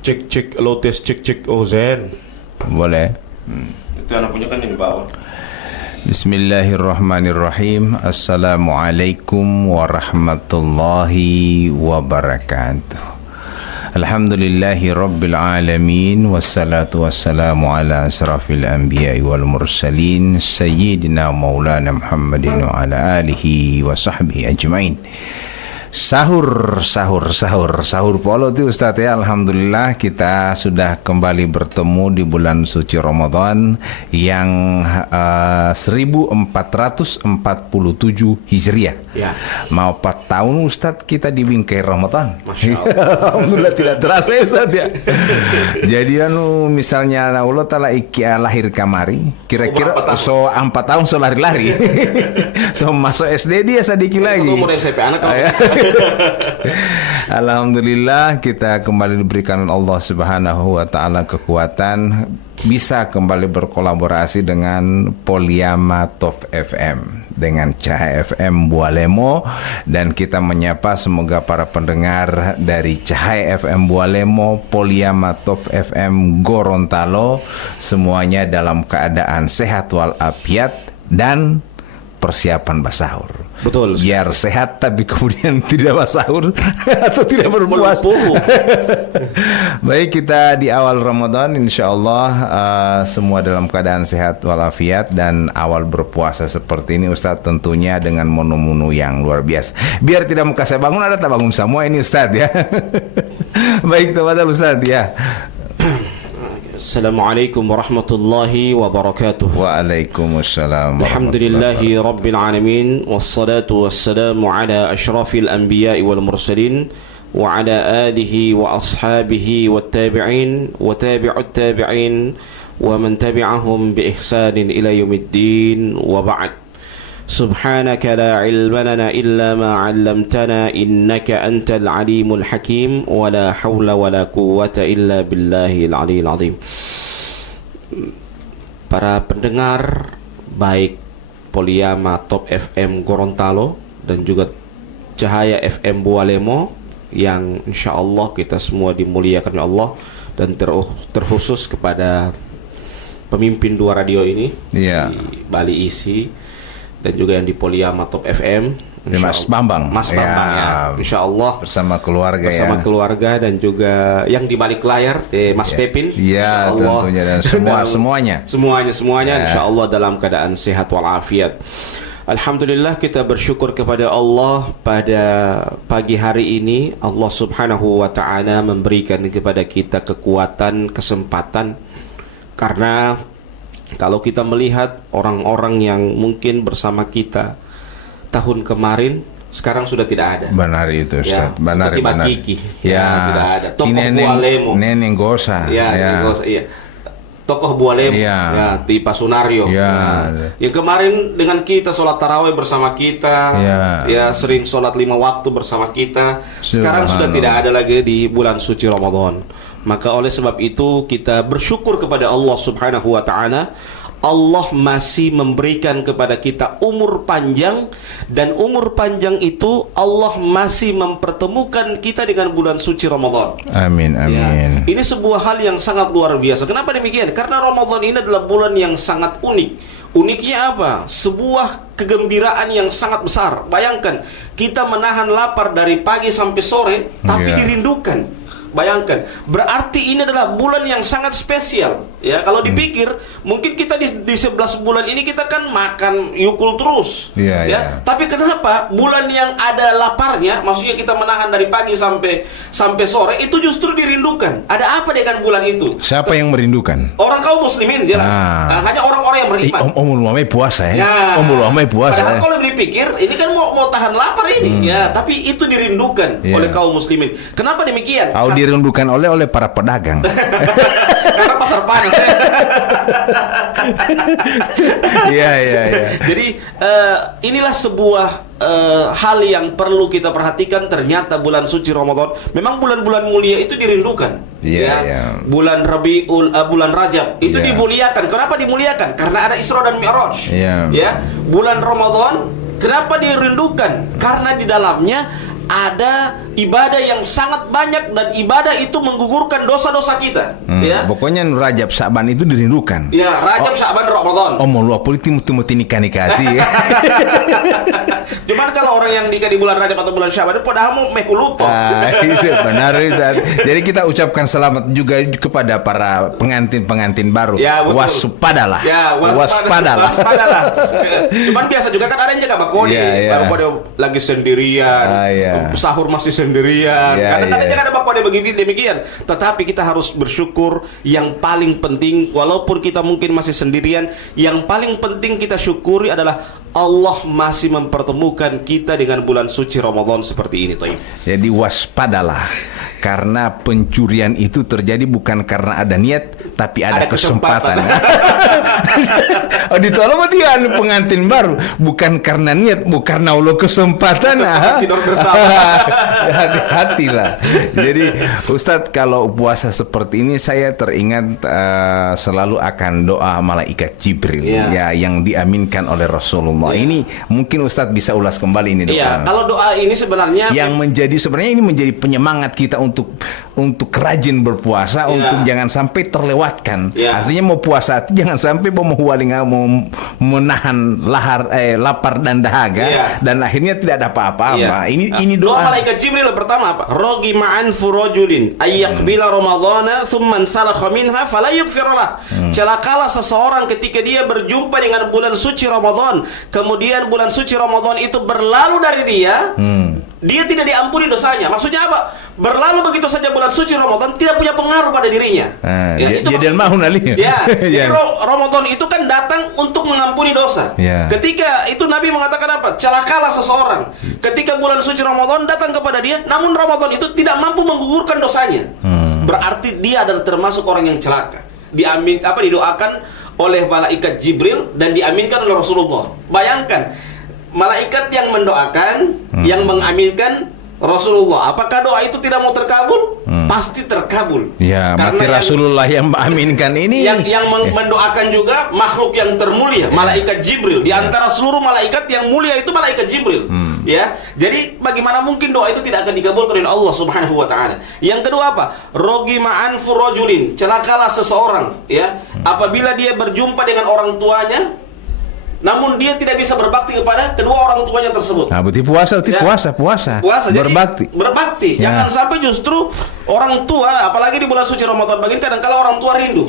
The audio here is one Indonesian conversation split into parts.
Cek low test, cek Ozen. Boleh. Itu anak punya kan yang di bawah. Bismillahirrahmanirrahim. Assalamualaikum warahmatullahi wabarakatuh. Alhamdulillahi rabbil alamin. Wassalatu wassalamu ala asrafil anbiya'i wal mursalin Sayyidina maulana Muhammadin wa ala alihi wa sahbihi ajmain. Sahur polo itu Ustaz ya. Alhamdulillah kita sudah kembali bertemu di bulan suci Ramadan yang 1447 Hijriah Ya. Mau 4 tahun Ustaz kita di bingkai Ramadan. Masya Allah. Alhamdulillah tidak terasa ya Ustaz ya. Jadi misalnya Allah Ta'ala lahir kamari kira-kira so 4 tahun so lari-lari. So masuk SD dia sedikit lagi. Umur SMP anak kalau Alhamdulillah kita kembali diberikan Allah Subhanahu wa taala kekuatan bisa kembali berkolaborasi dengan Poliama Top FM dengan Cahaya FM Bualemo, dan kita menyapa semoga para pendengar dari Cahaya FM Bualemo, Poliama Top FM Gorontalo semuanya dalam keadaan sehat walafiat dan persiapan bersahur. Betul. Biar sehat tapi kemudian tidak bersahur atau tidak berpuasa. Baik, kita di awal Ramadan insyaallah semua dalam keadaan sehat walafiat, dan awal berpuasa seperti ini Ustadz tentunya dengan menu-menu yang luar biasa. Biar tidak muka saya bangun ada tak bangun semua ini Ustadz ya. Baik, tafadhal Ustadz ya. Assalamualaikum warahmatullahi wabarakatuh. Waalaikumsalam. Alhamdulillahi rabbil alamin, wassalatu wassalamu ala asyrafil anbiya'i wal mursalin wa ala alihi wa ashabihi wat tabi'in wa tabi'ut tabi'in wa man tabi'ahum bi ihsanin ila yaumiddin wa ba'd. Subhanaka la ilma lana illa ma 'allamtana innaka antal alimul hakim wa la hawla wa la quwwata illa billahil aliyil azim. Para pendengar baik Poliama Top FM Gorontalo dan juga Cahaya FM Bualemo yang insyaallah kita semua dimuliakan oleh Allah, dan terkhusus kepada pemimpin dua radio ini di Bali Isi dan juga yang di Poliama Top FM, Mas Bambang ya, insyaallah bersama keluarga keluarga, dan juga yang di balik layar Mas Pepin ya, tentunya, dan semuanya insyaallah dalam keadaan sehat walafiat. Alhamdulillah kita bersyukur kepada Allah pada pagi hari ini. Allah Subhanahu wa taala memberikan kepada kita kekuatan, kesempatan, karena kalau kita melihat orang-orang yang mungkin bersama kita tahun kemarin sekarang sudah tidak ada. Benar itu Ustaz. Ya, benar. Kiki. Ya, sudah ada. Tokoh Bualemo. Neneng Gosa. Neneng Gosa, iya. Tokoh Bualemo. Ya, di Pasunario. Ya. Yang kemarin dengan kita sholat tarawih bersama kita. Ya, sering sholat 5 waktu bersama kita. Sekarang sudah tidak ada lagi di bulan suci Ramadan. Maka oleh sebab itu kita bersyukur kepada Allah Subhanahu wa taala. Allah masih memberikan kepada kita umur panjang, dan umur panjang itu Allah masih mempertemukan kita dengan bulan suci Ramadan. Amin. Ya, ini sebuah hal yang sangat luar biasa. Kenapa demikian? Karena Ramadan ini adalah bulan yang sangat unik. Uniknya apa? Sebuah kegembiraan yang sangat besar. Bayangkan, kita menahan lapar dari pagi sampai sore, tapi dirindukan. Bayangkan, berarti ini adalah bulan yang sangat spesial. Ya, kalau dipikir, mungkin kita di 11 bulan ini kita kan makan yukul terus. Tapi kenapa bulan yang ada laparnya, maksudnya kita menahan dari pagi sampai sore, itu justru dirindukan. Ada apa dengan bulan itu? Siapa yang merindukan? Orang kaum muslimin jelas. Hanya orang-orang yang beriman. Umul puasa ya. Padahal kalau dipikir, ini kan mau tahan lapar ini. Ya, tapi itu dirindukan oleh kaum muslimin. Kenapa demikian? Dirindukan oleh para pedagang. Karena pasar panas ya. Iya. Jadi inilah sebuah hal yang perlu kita perhatikan. Ternyata bulan suci Ramadan, memang bulan-bulan mulia itu dirindukan. Bulan bulan Rajab itu dimuliakan. Kenapa dimuliakan? Karena ada Isra dan Mi'raj. Bulan Ramadan kenapa dirindukan? Karena di dalamnya ada ibadah yang sangat banyak dan ibadah itu menggugurkan dosa-dosa kita. Ya. Pokoknya Rajab Sa'ban itu dirindukan. Ya, Rajab, Sa'ban, Ramadan. Oh, mau lu apa timut-timut nikah-nikah. Cuman kalau orang yang nikah di bulan Rajab atau bulan Syaban itu padahal mau mekuluto. Itu benar. Jadi kita ucapkan selamat juga kepada para pengantin-pengantin baru. Ya, waspadalah. Ya, waspadalah. Cuman biasa juga kan ada yang jaga bakode. Bakode lagi sendirian. Sahur masih sendirian. Kadang-kadang jangan ada bakode begini demikian. Tetapi kita harus bersyukur. Yang paling penting, walaupun kita mungkin masih sendirian, yang paling penting kita syukuri adalah Allah masih mempertemukan kita dengan bulan suci Ramadan seperti ini, Toib. Jadi waspadalah, karena pencurian itu terjadi bukan karena ada niat, tapi ada kesempatan. Oh, ditolong dia pengantin baru, bukan karena niat, bukan karena Allah kesempatan. Tidur bersama. Hati-hatilah. Jadi Ustadz, kalau puasa seperti ini saya teringat selalu akan doa malaikat Jibril ya, yang diaminkan oleh Rasulullah. Ini mungkin Ustadz bisa ulas kembali ini doa. Iya, kalau doa ini sebenarnya yang sebenarnya ini menjadi penyemangat kita untuk rajin berpuasa, untuk jangan sampai terlewatkan. Artinya mau puasa jangan sampai mau menahan lapar dan dahaga dan akhirnya tidak ada apa-apa. Ini doa malaikat Jibril pertama apa? Rogi ma'an furojulin ayyaqbila ramadhana thumman salakha minha fala yughfirullah. Celakalah seseorang ketika dia berjumpa dengan bulan suci Ramadan, kemudian bulan suci Ramadan itu berlalu dari dia, dia tidak diampuni dosanya. Maksudnya apa? Berlalu begitu saja bulan suci Ramadan, tidak punya pengaruh pada dirinya. Dia mau nali. Jadi Ramadan itu kan datang untuk mengampuni dosa. Ketika itu Nabi mengatakan apa? Celakalah seseorang ketika bulan suci Ramadan datang kepada dia, namun Ramadan itu tidak mampu menggugurkan dosanya. Berarti dia adalah termasuk orang yang celaka. Didoakan oleh malaikat Jibril dan diaminkan oleh Rasulullah. Bayangkan, malaikat yang mendoakan, yang mengaminkan Rasulullah. Apakah doa itu tidak mau terkabul? Pasti terkabul. Ya, mati Rasulullah yang mengaminkan ini. Yang mendoakan juga makhluk yang termulia, malaikat Jibril. Di antara seluruh malaikat yang mulia itu malaikat Jibril. Ya, jadi bagaimana mungkin doa itu tidak akan dikabulkan oleh Allah Subhanahu wa taala. Yang kedua apa? Rogi ma'an furojulin, celakalah seseorang ya, apabila dia berjumpa dengan orang tuanya namun dia tidak bisa berbakti kepada kedua orang tuanya tersebut. Nah, berarti puasa. Berbakti. Jangan sampai justru orang tua, apalagi di bulan suci Ramadan begini, kadang-kala orang tua rindu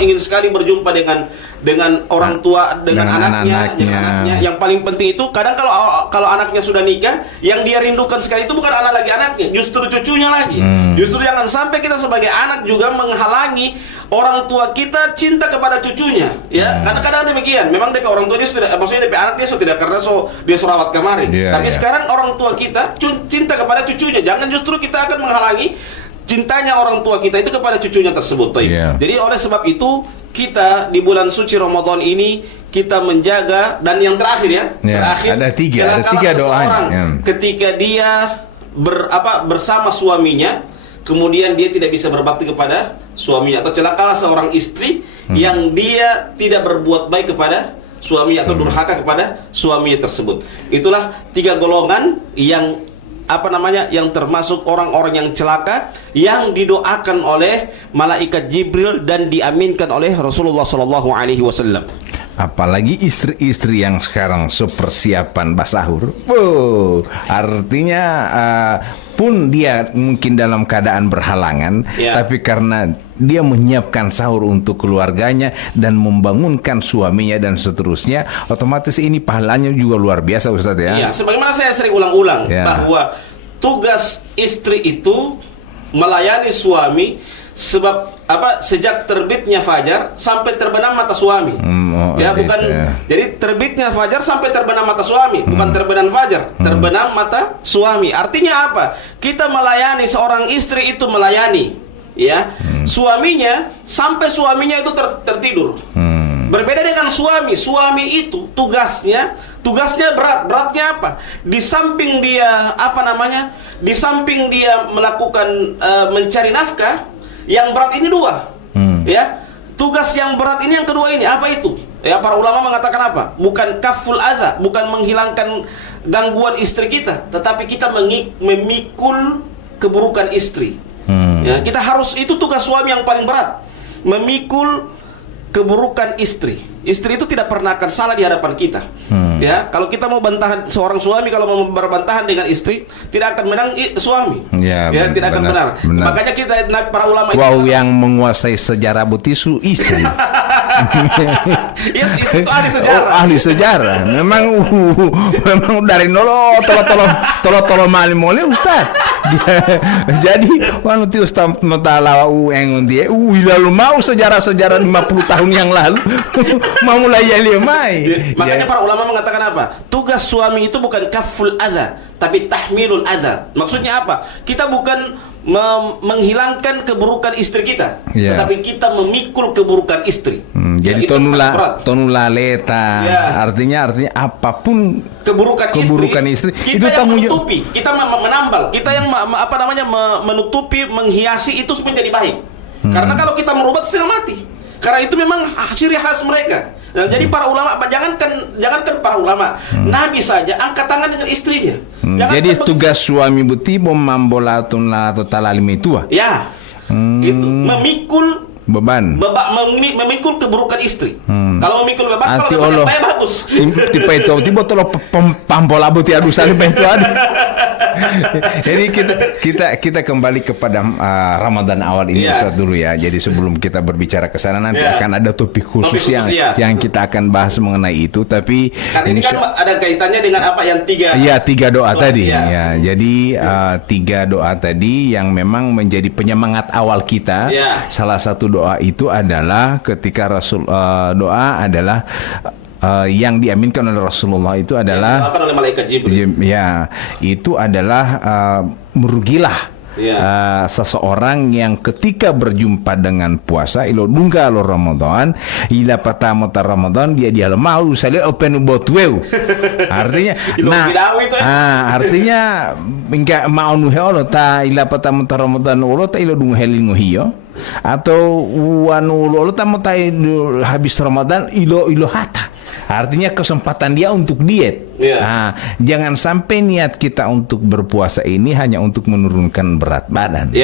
ingin sekali berjumpa dengan orang tua, dengan anaknya. Yang paling penting itu kadang kalau anaknya sudah nikah, yang dia rindukan sekali itu bukan lagi anaknya, justru cucunya lagi. Justru jangan sampai kita sebagai anak juga menghalangi orang tua kita cinta kepada cucunya, ya. Kadang-kadang demikian. Memang DP orang tua dia sudah, maksudnya DP anak dia sudah tidak, karena dia surawat kemarin. Tapi sekarang orang tua kita cinta kepada cucunya. Jangan justru kita akan menghalangi cintanya orang tua kita itu kepada cucunya tersebut. Jadi oleh sebab itu kita di bulan suci Ramadan ini kita menjaga, dan yang terakhir terakhir ada tiga doanya. Ketika dia bersama suaminya, kemudian dia tidak bisa berbakti kepada suaminya, atau celakalah seorang istri yang dia tidak berbuat baik kepada suami atau durhaka kepada suaminya tersebut. Itulah tiga golongan yang yang termasuk orang-orang yang celaka, yang didoakan oleh malaikat Jibril dan diaminkan oleh Rasulullah SAW. Apalagi istri-istri yang sekarang sepersiapan basahur. Artinya pun dia mungkin dalam keadaan berhalangan, tapi karena dia menyiapkan sahur untuk keluarganya dan membangunkan suaminya dan seterusnya, otomatis ini pahalanya juga luar biasa, Ustaz ya. Iya, sebagaimana saya sering ulang-ulang bahwa tugas istri itu melayani suami, sebab sejak terbitnya fajar sampai terbenam mata suami. Jadi terbitnya fajar sampai terbenam mata suami, bukan terbenam fajar, terbenam mata suami. Artinya apa? Kita melayani, seorang istri itu melayani suaminya sampai suaminya itu tertidur. Berbeda dengan suami itu tugasnya berat. Beratnya apa? Di samping dia di samping dia melakukan mencari nafkah, yang berat ini dua. Tugas yang berat ini yang kedua ini apa itu? Para ulama mengatakan apa? Bukan kaful adza, bukan menghilangkan gangguan istri kita, tetapi kita memikul keburukan istri. Ya, kita harus, itu tugas suami yang paling berat, memikul keburukan istri. Istri itu tidak pernah akan salah di hadapan kita. Ya, kalau kita mau bantahan seorang suami, kalau mau berbantahan dengan istri, tidak akan menang suami. Ya, tidak akan benar. Makanya kita, para ulama yang menguasai sejarah butisu istri. Yes, istri itu ahli sejarah. Ahli sejarah. Memang dari nolo tolo mali mole Ustaz. Jadi wanu ti Ustaz matala engon dia. Lalu mau sejarah-sejarah 50 tahun yang lalu mau mulai mai. Makanya para ulama mengatakan apa? Tugas suami itu bukan kaful adza, tapi tahmilul adza. Maksudnya apa? Kita bukan menghilangkan keburukan istri kita, tetapi kita memikul keburukan istri. Jadi tonula leta, artinya apapun keburukan istri kita yang menutupi, kita menambal, kita yang menutupi, menghiasi itu menjadi baik. Karena kalau kita merubah setengah mati. Karena itu memang ciri khas mereka. Nah, jadi para ulama, jangankan para ulama, Nabi saja angkat tangan dengan istrinya. Jadi tugas suami buti memambolatun la totalim itu. Ya. Itu memikul beban. Memikul keburukan istri. Kalau memikul beban, kalau beban yang bagus. Tipe itu tiba tolo pambola buti adu saling itu ada. Jadi kita kembali kepada Ramadan awal ini Ustaz dulu ya. Jadi sebelum kita berbicara ke sana nanti akan ada topik khusus yang kita akan bahas mengenai itu. Tapi ini kan ada kaitannya dengan apa yang tiga doa tadi. Ya, jadi 3 doa tadi yang memang menjadi penyemangat awal kita. Salah satu doa itu adalah ketika Rasul doa adalah yang diaminkan oleh Rasulullah itu adalah oleh malaikat Jibril. Ya, itu adalah merugilah seseorang yang ketika berjumpa dengan puasa ilo dungka lo Ramadan ila patama Ramadan dia lemah sale open botweu. Artinya artinya enggak mau nu helo ta ila patama Ramadan ulo ta ilo dung helingo hiyo atau wanu ulo ta mo ta habis Ramadan ilo hata. Artinya kesempatan dia untuk diet. Nah, jangan sampai niat kita untuk berpuasa ini hanya untuk menurunkan berat badan.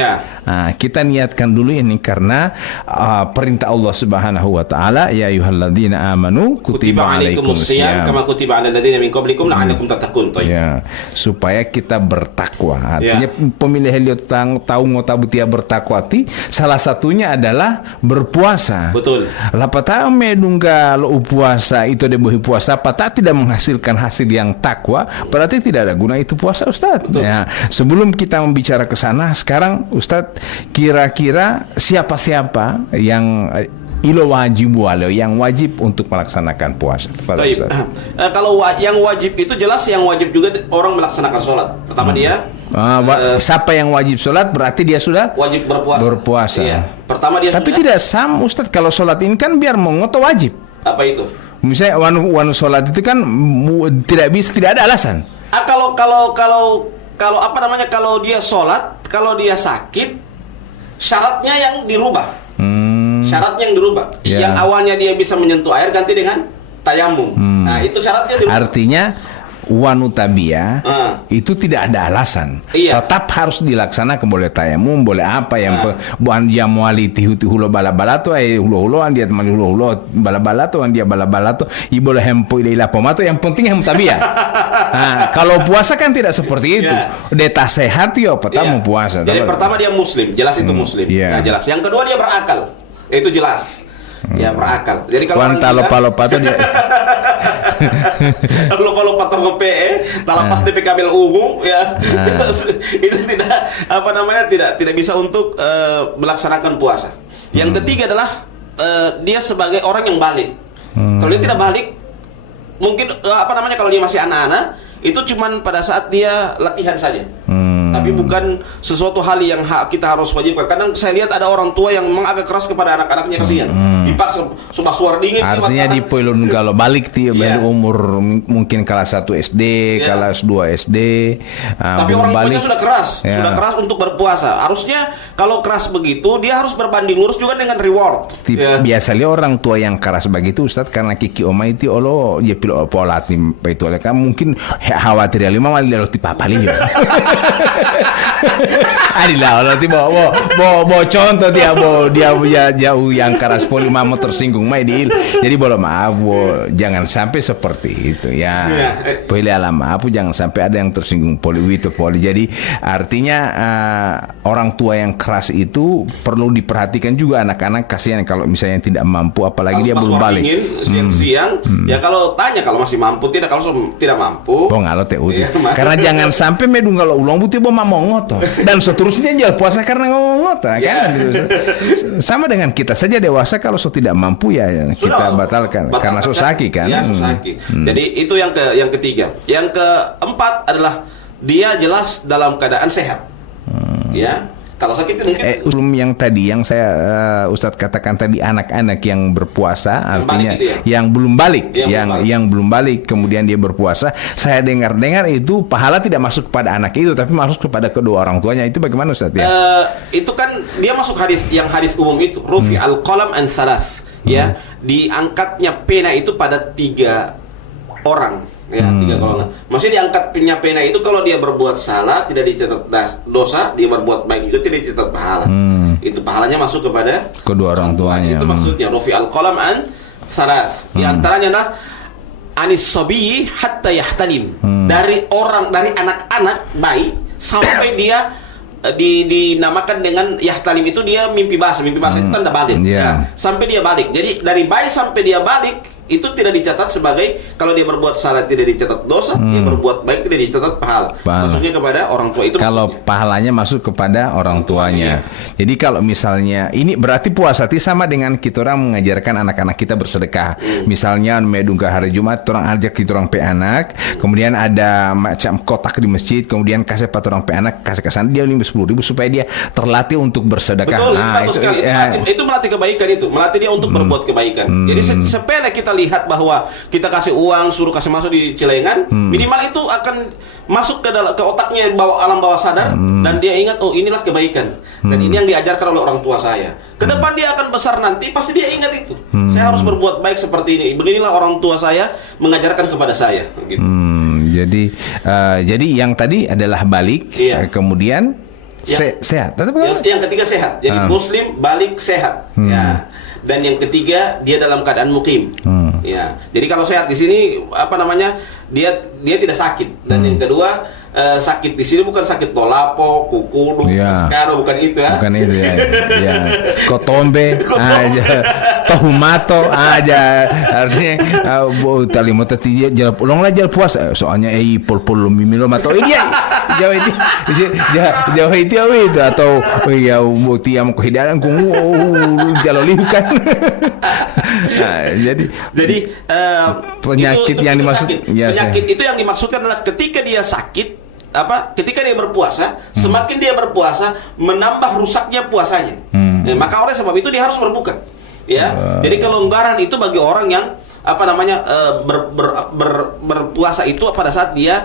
Nah, kita niatkan dulu ini karena perintah Allah Subhanahu wa taala, ya ayyuhalladzina amanu kutiba alaikumusiyam kama kutiba alal ladzina min qablikum la'allakum tattaqun. Supaya kita bertakwa. Artinya pemilih lihat tahu ngotabutia bertakwa salah satunya adalah berpuasa. Betul. Lapata medungga lo puasa itu debohi puasa patah tidak menghasilkan hasil yang takwa, berarti tidak ada guna itu puasa Ustaz. Ya, sebelum kita membicara ke sana, sekarang Ustaz kira-kira siapa-siapa yang ilo wajib yang wajib untuk melaksanakan puasa? Kalau yang wajib itu jelas, yang wajib juga orang melaksanakan sholat. Pertama dia siapa yang wajib sholat berarti dia sudah wajib berpuasa. Iya. Pertama dia. Tapi tidak sama Ustaz, kalau sholat ini kan biar mengoto wajib. Apa itu? Misalnya wanu sholat itu kan tidak ada alasan. Kalau apa namanya, kalau dia sholat, kalau dia sakit, syaratnya yang dirubah. Syaratnya yang dirubah. Yang awalnya dia bisa menyentuh air ganti dengan tayamum. Nah, itu syaratnya dirubah. Artinya wanutabia itu tidak ada alasan. Tetap harus dilaksanakan, boleh tayamum, boleh apa yang buan dia muali tihu-tihu bala-bala tu hulo-hulo dia teman hulo-hulo bala-bala tu dia bala-bala tu boleh hempo ila pomato, yang penting tabia. Nah, kalau puasa kan tidak seperti itu. Deta sehat yo pertama puasa. Jadi pertama dia muslim, jelas itu muslim. Nah, jelas. Yang kedua dia berakal. Itu jelas. Ya, berakal. Jadi kalau lopa tu dia kalau patong talapas DPKB umum itu tidak bisa untuk melaksanakan puasa. Yang ketiga adalah dia sebagai orang yang balik. Kalau dia tidak balik, mungkin kalau dia masih anak-anak, itu cuman pada saat dia latihan saja. tapi bukan sesuatu hal yang kita harus wajibkan. Kadang saya lihat ada orang tua yang memang agak keras kepada anak-anaknya, kasihan. Dipaksa sumpah suara dingin. Artinya di poilun kalau balik ti umur mungkin kelas 1 SD, kelas 2 SD. Tapi orang tuanya sudah keras untuk berpuasa. Harusnya kalau keras begitu dia harus berbanding lurus juga dengan reward. Biasanya orang tua yang keras begitu Ustaz, karena kiki oma itu olo dia pilo pola tim itu oleh kan mungkin khawatir ya lima malah lo tipe apa liyo. Adilah lo tipe bo contoh dia jauh yang keras poli mama tersinggung mai diil. Jadi boleh maaf jangan sampai seperti itu ya. Boleh alam maaf jangan sampai ada yang tersinggung poli itu poli. Jadi artinya orang tua yang keras itu perlu diperhatikan juga anak-anak, kasihan kalau misalnya tidak mampu apalagi harus dia belum balik. Siang-siang ya kalau tanya kalau masih mampu, tidak kalau tidak mampu. Ngalo teh karena jangan sampai medung kalau ulang butuh mau ngotot dan seterusnya jual puasa karena ngotot kan gitu. Sama dengan kita saja dewasa kalau tidak mampu ya kita batalkan karena susaki kan. Ya, susaki. Jadi itu yang ketiga. Yang keempat adalah dia jelas dalam keadaan sehat. Ya. Kalau sakit mungkin yang tadi yang saya Ustadz katakan tadi anak-anak yang berpuasa artinya yang belum balik yang belum balik kemudian dia berpuasa, saya dengar itu pahala tidak masuk kepada anak itu tapi masuk kepada kedua orang tuanya. Itu bagaimana Ustadz ya? Itu kan dia masuk hadis umum itu rufi al-qalam an thalath ya, diangkatnya pena itu pada 3 orang. Ya, 3 golongan. Maksudnya diangkat pena itu kalau dia berbuat salah tidak dicatat dosa, dia berbuat baik juga tidak dicatat pahala. Itu pahalanya masuk kepada kedua orang tuanya. Itu maksudnya rufi al-qalam an thalath. Di antaranya adalah anis sabiyi hatta yahtalim. Dari anak-anak bayi sampai dia dinamakan dengan yahtalim itu dia mimpi basah itu tanda balik. Ya, sampai dia balik. Jadi dari bayi sampai dia balik itu tidak dicatat sebagai, kalau dia berbuat salah tidak dicatat dosa, dia berbuat baik tidak dicatat pahala. Maksudnya kepada orang tua itu. Kalau pahalanya masuk kepada orang tuanya. Jadi kalau misalnya ini berarti puasa sama dengan kita orang mengajarkan anak-anak kita bersedekah. Misalnya medungga hari Jumat orang ajak kita orang pe anak, kemudian ada macam kotak di masjid, kemudian kasih pat orang pe anak kasih kesan dia 10.000 supaya dia terlatih untuk bersedekah. Betul, itu melatih kebaikan, itu melatih dia untuk berbuat kebaikan. Jadi sepele kita lihat bahwa kita kasih uang suruh kasih masuk di celengan, minimal itu akan masuk ke otaknya alam bawah sadar dan dia ingat, oh inilah kebaikan dan ini yang diajarkan oleh orang tua saya. Kedepan dia akan besar nanti pasti dia ingat itu. Saya harus berbuat baik seperti ini. Beginilah orang tua saya mengajarkan kepada saya. Gitu. Jadi yang tadi adalah balik, kemudian sehat. Yang ketiga sehat. Jadi Muslim balik sehat. Ya. Dan yang ketiga dia dalam keadaan mukim. Ya. Jadi kalau sehat di sini dia tidak sakit. Dan yang kedua sakit di sini bukan sakit tolapo, kuku, skaro, bukan itu ya. Bukan itu ya. Ya. Kotombe aja, tohumato aja. Artinya talimo tadi jalan pulang lah jalan puasa. Soalnya pol mimilo atau ini Jawa itu atau ya tiam kehidupan kung jaloliu kan. Jadi penyakit itu yang dimaksud penyakit itu yang dimaksudkan adalah ketika dia sakit, ketika dia berpuasa, semakin dia berpuasa menambah rusaknya puasanya. Maka oleh sebab itu dia harus berbuka. Ya. Jadi kelonggaran itu bagi orang yang berpuasa itu pada saat dia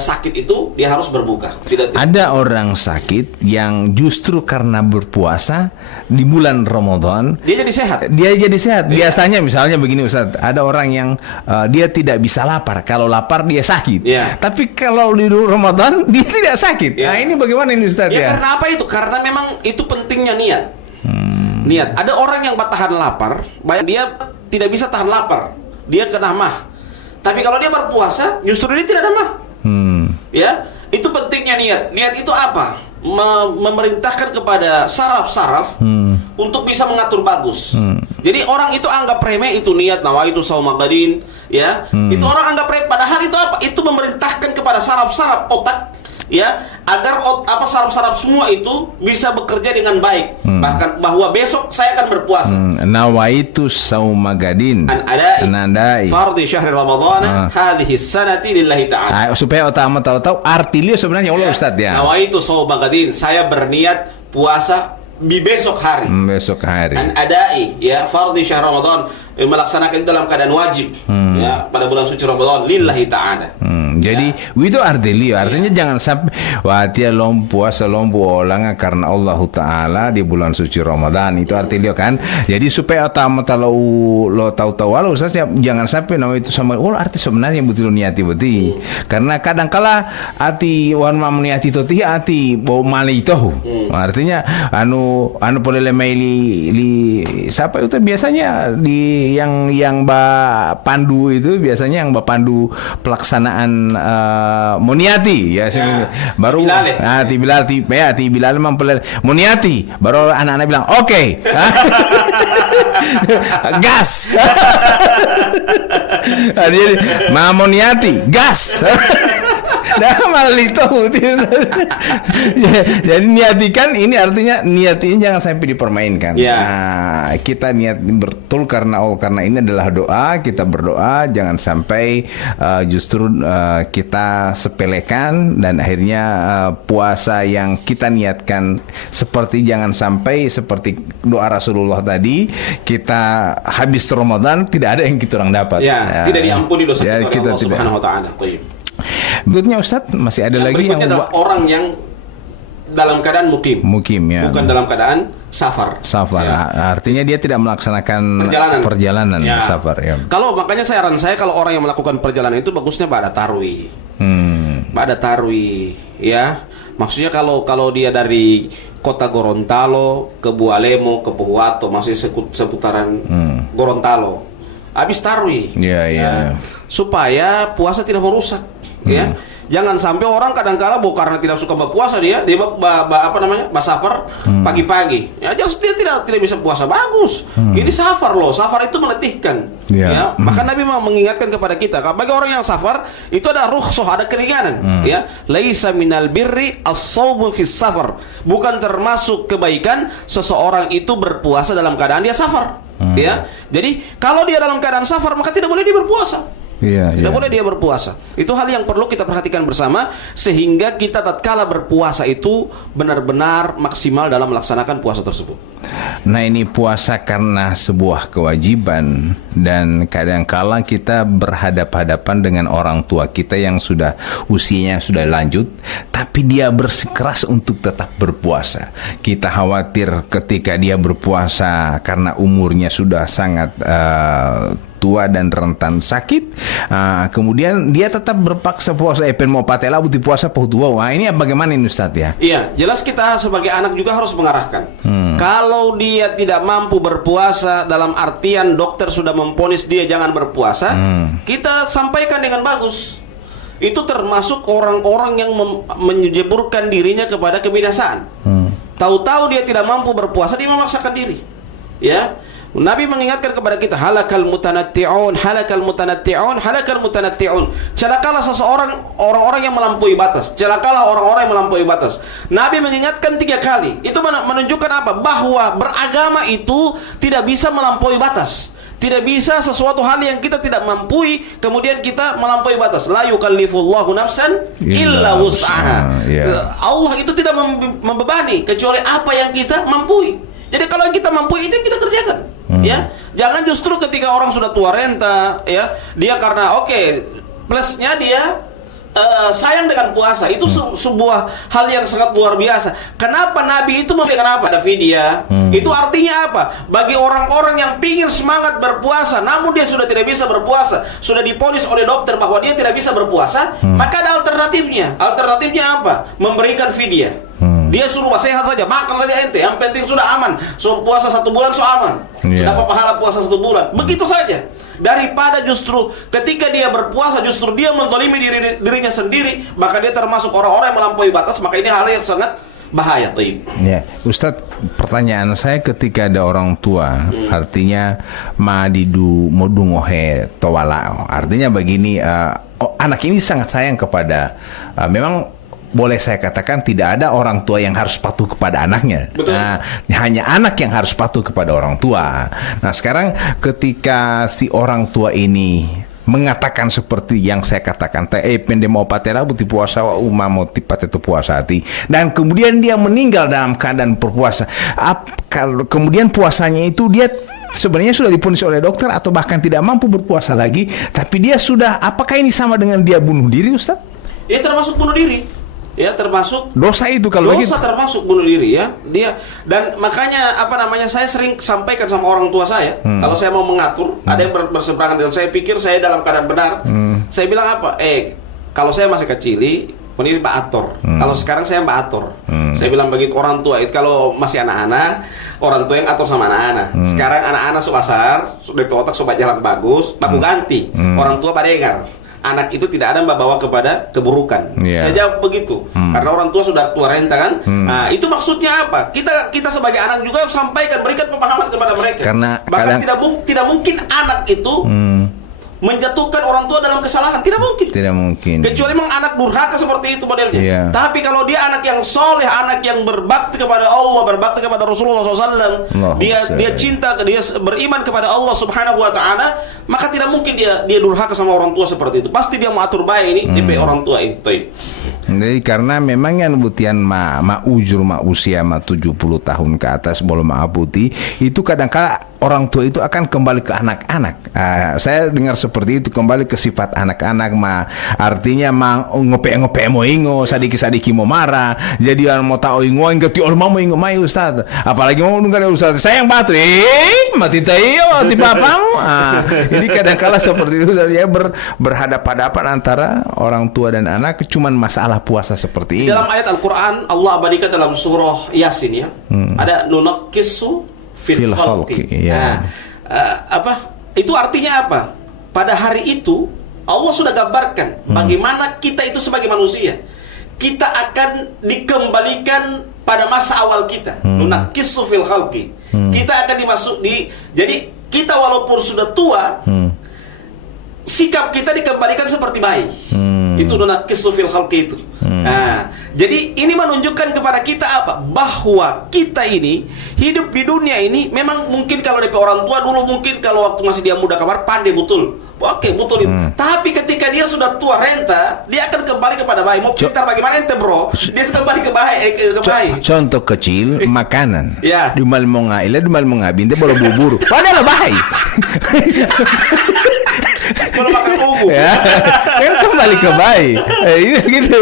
sakit itu dia harus berbuka. Ada orang sakit yang justru karena berpuasa di bulan Ramadan dia jadi sehat. Biasanya misalnya begini Ustaz, ada orang yang dia tidak bisa lapar. Kalau lapar dia sakit. Tapi kalau di Ramadan dia tidak sakit. Nah, ini bagaimana ini Ustaz ya? Karena apa itu? Karena memang itu pentingnya niat. Niat. Ada orang yang tahan lapar, dia tidak bisa tahan lapar, dia kena mah. Tapi kalau dia berpuasa, justru dia tidak ada mah. Ya, itu pentingnya niat. Niat itu apa? Memerintahkan kepada saraf-saraf untuk bisa mengatur bagus. Jadi orang itu anggap remeh itu niat nawaitu saumagadin, ya. Itu orang anggap remeh. Padahal itu apa? Itu memerintahkan kepada saraf-saraf otak ya, agar saraf-saraf semua itu bisa bekerja dengan baik. Bahkan bahwa besok saya akan berpuasa. Nawaitu sauma gadin An adai fardhi syahri ramadhana hadhihi sanati lillahi ta'ala. Supaya utama tahu artinya sebenarnya Allah, Ustaz ya. Nawaitu sauma gadin, saya berniat puasa di besok hari. Besok hari. An adai, ya, fardhi syahr ramadhan, melaksanakan dalam keadaan wajib, ya, pada bulan suci Ramadan lillahi ta'ala. Jadi itu artinya jangan sampai watia puasa olanga karena Allah Ta'ala di bulan suci Ramadan, itu artinya kan. Jadi supaya utama lo tahu walau Ustaz ya, jangan sampai itu sama arti sebenarnya betul niati betul. Karena kadang-kala ati wan mamniati toti ati bau mali itu. Artinya anu boleh lemai li siapa itu biasanya di yang pandu itu biasanya yang pandu pelaksanaan moniati ya, baru ti Bilal moniati, baru anak-anak bilang oke. Gas. Jadi moniati gas. Nah malah itu jadi niatikan ini artinya niat ini jangan sampai dipermainkan. Nah, kita niat betul karena ini adalah doa, kita berdoa jangan sampai justru kita sepelekan dan akhirnya puasa yang kita niatkan jangan sampai seperti doa Rasulullah tadi, kita habis Ramadan tidak ada yang kita orang dapat. Tidak diampuni dosa kita oleh Allah Subhanahu wa taala. Berikutnya Ustadz masih ada lagi yang orang yang dalam keadaan mukim ya, bukan dalam keadaan safar ya. Artinya dia tidak melaksanakan perjalanan ya. Safar ya. Makanya saran saya kalau orang yang melakukan perjalanan itu bagusnya ba'da tarwih. Ba'da tarwih ya. Maksudnya kalau dia dari kota Gorontalo ke Bualemo ke Pohuwato, masih seputaran Gorontalo, habis tarwih ya. Supaya puasa tidak merusak. Ya, jangan sampai orang kadang-kala karena tidak suka berpuasa dia safar pagi-pagi. Ya, dia tidak bisa puasa bagus. Ini safar loh, safar itu meletihkan. Ya, maka Nabi mengingatkan kepada kita, bagi orang yang safar itu ada rukhsah, ada keringanan. Ya, laisa minal birri as-shaumu fis safar. Bukan termasuk kebaikan seseorang itu berpuasa dalam keadaan dia safar. Ya, jadi kalau dia dalam keadaan safar maka tidak boleh dia berpuasa. Tidak boleh dia berpuasa. Itu hal yang perlu kita perhatikan bersama, sehingga kita tatkala berpuasa itu benar-benar maksimal dalam melaksanakan puasa tersebut. Nah, ini puasa karena sebuah kewajiban, dan kadang-kala kita berhadap-hadapan dengan orang tua kita yang sudah usianya sudah lanjut, tapi dia bersikeras untuk tetap berpuasa. Kita khawatir ketika dia berpuasa karena umurnya sudah sangat tua dan rentan sakit, kemudian dia tetap berpaksa puasa mau patela buti puasa tua. Wah, ini bagaimana ini Ustaz ya? Iya, jelas kita sebagai anak juga harus mengarahkan. Kalau dia tidak mampu berpuasa, dalam artian dokter sudah memvonis dia jangan berpuasa, kita sampaikan dengan bagus. Itu termasuk orang-orang yang menjeburkan dirinya kepada kebinasaan. Tahu-tahu dia tidak mampu berpuasa, dia memaksakan diri. Ya. Nabi mengingatkan kepada kita, halakal mutanatti'un, halakal mutanatti'un, halakal mutanatti'un. Celakalah seseorang, orang-orang yang melampaui batas. Celakalah orang-orang yang melampaui batas. Nabi mengingatkan 3 kali. Itu menunjukkan apa? Bahwa beragama itu tidak bisa melampaui batas. Tidak bisa sesuatu hal yang kita tidak mampu kemudian kita melampaui batas. La yukallifullahu nafsan illa wus'aha. Allah itu tidak membebani kecuali apa yang kita mampu. Jadi kalau yang kita mampu itu yang kita kerjakan. Ya, jangan justru ketika orang sudah tua renta, ya, dia karena plusnya dia sayang dengan puasa. Itu sebuah hal yang sangat luar biasa. Kenapa Nabi itu memberikan apa? Ada vidya. Itu artinya apa? Bagi orang-orang yang pingin semangat berpuasa, namun dia sudah tidak bisa berpuasa, sudah diponis oleh dokter bahwa dia tidak bisa berpuasa, maka ada alternatifnya. Alternatifnya apa? Memberikan vidya. Dia suruh sehat saja, makan saja ente, yang penting sudah aman. So puasa 1 bulan so aman. Sudah pahala puasa 1 bulan. Begitu saja. Daripada justru ketika dia berpuasa justru dia menzalimi dirinya sendiri, maka dia termasuk orang-orang yang melampaui batas, maka ini hal yang sangat bahaya. Ya, Ustadz, pertanyaan saya ketika ada orang tua, artinya madidu modungohe towala, artinya begini, anak ini sangat sayang kepada memang boleh saya katakan tidak ada orang tua yang harus patuh kepada anaknya. Betul. Nah, hanya anak yang harus patuh kepada orang tua. Nah, sekarang ketika si orang tua ini mengatakan seperti yang saya katakan, pende mau patera buti puasa wa umamo tipat itu puasa hati, dan kemudian dia meninggal dalam keadaan berpuasa. Kalau kemudian puasanya itu dia sebenarnya sudah divonis oleh dokter atau bahkan tidak mampu berpuasa lagi, tapi dia sudah, apakah ini sama dengan dia bunuh diri, Ustaz? Ya termasuk bunuh diri. Ya termasuk Dosa itu kalau begitu. dosa, termasuk bunuh diri ya. Dia, dan makanya saya sering sampaikan sama orang tua saya, kalau saya mau mengatur, ada yang berseberangan dengan saya, pikir saya dalam keadaan benar. Saya bilang apa? Kalau saya masih kecil, ini Mbak Ator. Kalau sekarang saya Mbak Ator. Saya bilang begitu orang tua itu kalau masih anak-anak, orang tua yang atur sama anak-anak. Sekarang anak-anak sebesar, sudah otak sobat jalan bagus, baku ganti. Orang tua pada dengar. Anak itu tidak ada bawa kepada keburukan. Saya jawab begitu. Karena orang tua sudah tua renta kan. Nah, itu maksudnya apa? Kita sebagai anak juga sampaikan, berikan pemahaman kepada mereka. Karena bahkan tidak mungkin anak itu menjatuhkan orang tua dalam kesalahan, tidak mungkin. Tidak mungkin. Kecuali memang anak durhaka seperti itu modelnya. Iya. Tapi kalau dia anak yang soleh, anak yang berbakti kepada Allah, berbakti kepada Rasulullah SAW, dia cinta, dia beriman kepada Allah Subhanahu Wa Taala, maka tidak mungkin dia durhaka sama orang tua seperti itu. Pasti dia mengatur baik ini, tipe orang tua itu. Jadi karena memang yang butian ujur usia 70 tahun ke atas boleh putih itu kadang-kala orang tua itu akan kembali ke anak-anak. Saya dengar seperti itu, kembali ke sifat anak-anak, artinya ngope mau ingo, sadiki mau marah, jadi orang mau tahu ingo ingati orang mau ingo mai Ustaz. Apalagi mau nunggu Ustaz, sayang batu, mati tayo ti papamu. Ini kadang-kala seperti itu saja berhadapan-hadapan antara orang tua dan anak, cuman masalah puasa seperti ini. Dalam ayat Al-Quran Allah abadikan dalam surah Yasin ya, ada nunakkisu fil khalqi. Ya. Itu artinya apa? Pada hari itu Allah sudah gambarkan bagaimana kita itu sebagai manusia, kita akan dikembalikan pada masa awal kita. Nunakkisu fil khalqi. Kita akan jadi kita walaupun sudah tua, sikap kita dikembalikan seperti bayi. Itu nunakkisu fil khalqi itu. Jadi ini menunjukkan kepada kita apa? Bahwa kita ini hidup di dunia ini memang mungkin kalau dari orang tua dulu, mungkin kalau waktu masih dia muda kamar pandai betul. Oke, betul itu. Tapi ketika dia sudah tua renta, dia akan kembali kepada bayi. Mau pintar bagaimana ente bro? Dia kembali ke bayi. Contoh kecil, makanan. Ya. Di mal mau ngaila, di mal mau ngabinte bola bubur. Padahal bayi. Kalau makan bubur. Ya, kan kembali ke bayi. Gitu.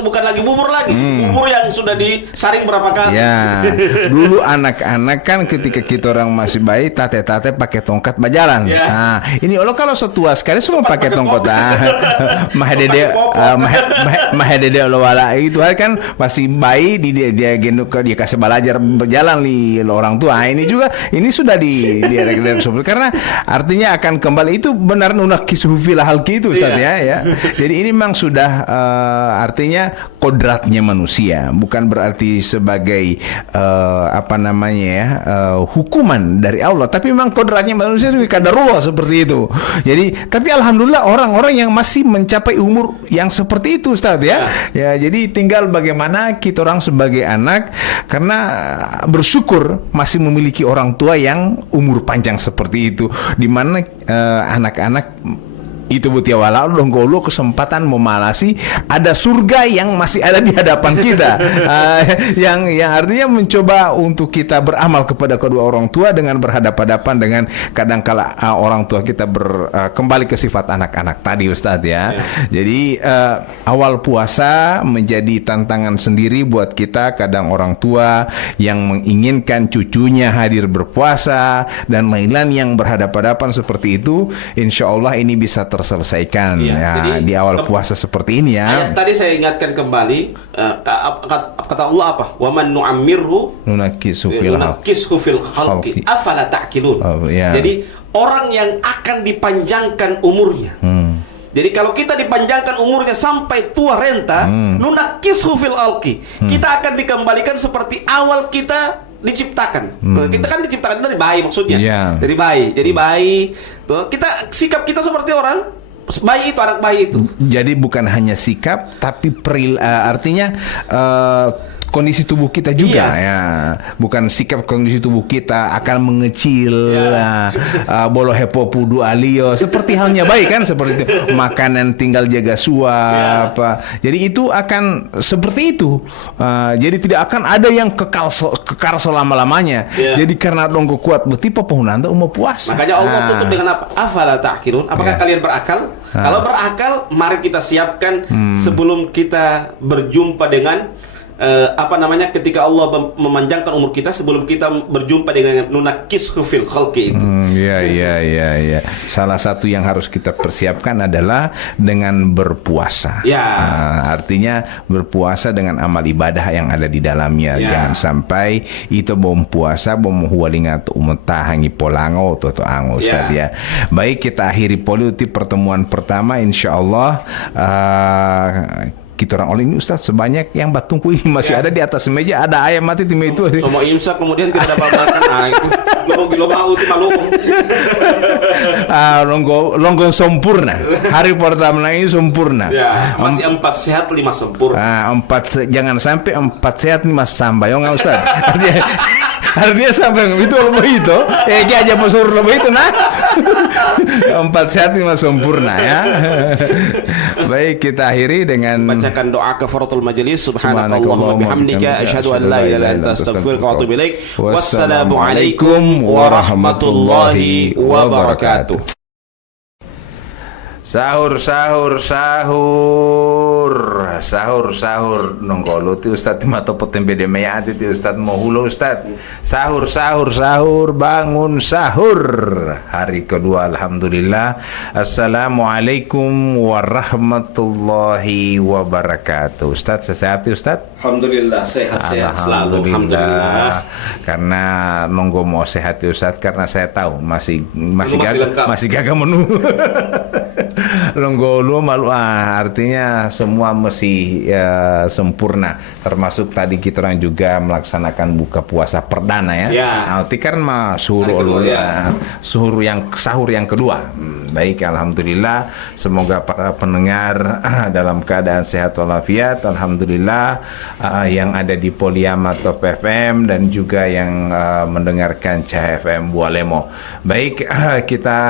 Bukan lagi bubur lagi. Bubur yang sudah disaring berapa kali. Ya. Dulu anak-anak kan ketika kita orang masih bayi, tate-tate pakai tongkat berjalan. Ya. Nah, ini Allah kalau setua sekali semua pakai tongkat. Mahedede Allah wala itu kan masih bayi dia gendong dia kasih belajar berjalan li orang tua. Ini juga ini sudah di karena artinya akan kembali itu benar nunakkisu fil khalqi itu Ustaz ya. Jadi ini memang sudah artinya kodratnya manusia, bukan berarti sebagai hukuman dari Allah, tapi memang kodratnya manusia itu kadarullah seperti itu. Jadi tapi alhamdulillah orang-orang yang masih mencapai umur yang seperti itu Ustaz ya. Ya, jadi tinggal bagaimana kita orang sebagai anak karena bersyukur masih memiliki orang tua yang umur panjang seperti itu, di mana anak-anak itu butia walau dong golo kesempatan memalasi ada surga yang masih ada di hadapan kita. Yang artinya mencoba untuk kita beramal kepada kedua orang tua dengan berhadapan-hadapan dengan kadangkala orang tua kita kembali ke sifat anak-anak tadi Ustadz ya. Jadi awal puasa menjadi tantangan sendiri buat kita, kadang orang tua yang menginginkan cucunya hadir berpuasa dan lain-lain yang berhadapan-hadapan seperti itu, insya Allah ini bisa terselesaikan jadi, di awal puasa seperti ini ya. Tadi saya ingatkan kembali kata Allah apa? Wa man nu'ammirhu nunakkishu fil khalqi afala ta'qilun. Jadi orang yang akan dipanjangkan umurnya. Jadi kalau kita dipanjangkan umurnya sampai tua renta, nunakkishu fil khalqi. Kita akan dikembalikan seperti awal kita diciptakan. Kita kan diciptakan dari bayi maksudnya. Dari bayi. Jadi bayi, tuh, sikap kita seperti orang bayi itu, anak bayi itu. Jadi bukan hanya sikap, tapi artinya kondisi tubuh kita juga, Iya. ya. Bukan sikap, kondisi tubuh kita akan mengecil, bolo hepo pudu alio, seperti halnya bayi kan, seperti itu. Makanan tinggal jaga suap. Jadi itu akan seperti itu. Jadi tidak akan ada yang kekal selama-lamanya. Iya. Jadi karena dong kuat betipa pohonanda mau puasa. Makanya Allah tutup dengan apa? Afala ta'qilun. Apakah kalian berakal? Kalau berakal, mari kita siapkan sebelum kita berjumpa dengan ketika Allah memanjangkan umur kita, sebelum kita berjumpa dengan nunakishu fil khalqi itu. Ya. Salah satu yang harus kita persiapkan adalah dengan berpuasa. Ya. Artinya berpuasa dengan amal ibadah yang ada di dalamnya. Ya. Jangan sampai itu bom puasa bom huwalinga tu umetahangi polango atau ango Ustaz ya. Baik, kita akhiri poliuti pertemuan pertama, insyaallah. Kita orang oleh ini Ustaz, sebanyak yang batungku ini masih ada di atas meja, ada ayam mati di meja itu. Semua imsak kemudian tidak dapat makan. Itu lo mau itu malu. Longgo sempurna. Hari pertama ini sempurna. Ya, masih 4 sehat 5 sempurna. Jangan sampai 4 sehat 5 sambayong nggak Ustaz. Artinya sampai itu lebih itu. Aja pesur lebih itu nah. 4 sehat 5 sempurna ya. Baik, kita akhiri dengan bacakan doa kafaratul majelis. Subhanakallahumma bihamdika asyhadu an la ilaha illa anta astaghfiruka wa atubu ilaik. Wassalamualaikum warahmatullahi wabarakatuh. Sahur nonggolo ti Ustaz mato potembe de mayati ti Ustaz mohulo Ustaz. Sahur bangun sahur. Hari kedua alhamdulillah. Assalamualaikum warahmatullahi wabarakatuh. Ustaz sehat Ustaz? Alhamdulillah sehat-sehat selalu. Alhamdulillah. Karena nunggu mau sehat Ustaz, karena saya tahu masih gagah menu. Longgolo malu artinya semua mesti sempurna, termasuk tadi kita orang juga melaksanakan buka puasa perdana ya. Nanti kan sahur yang kedua. Baik, alhamdulillah, semoga para pendengar dalam keadaan sehat walafiat. Alhamdulillah, yang ada di Poliama Top FM dan juga yang mendengarkan Cahaya FM Bualemo. Baik, kita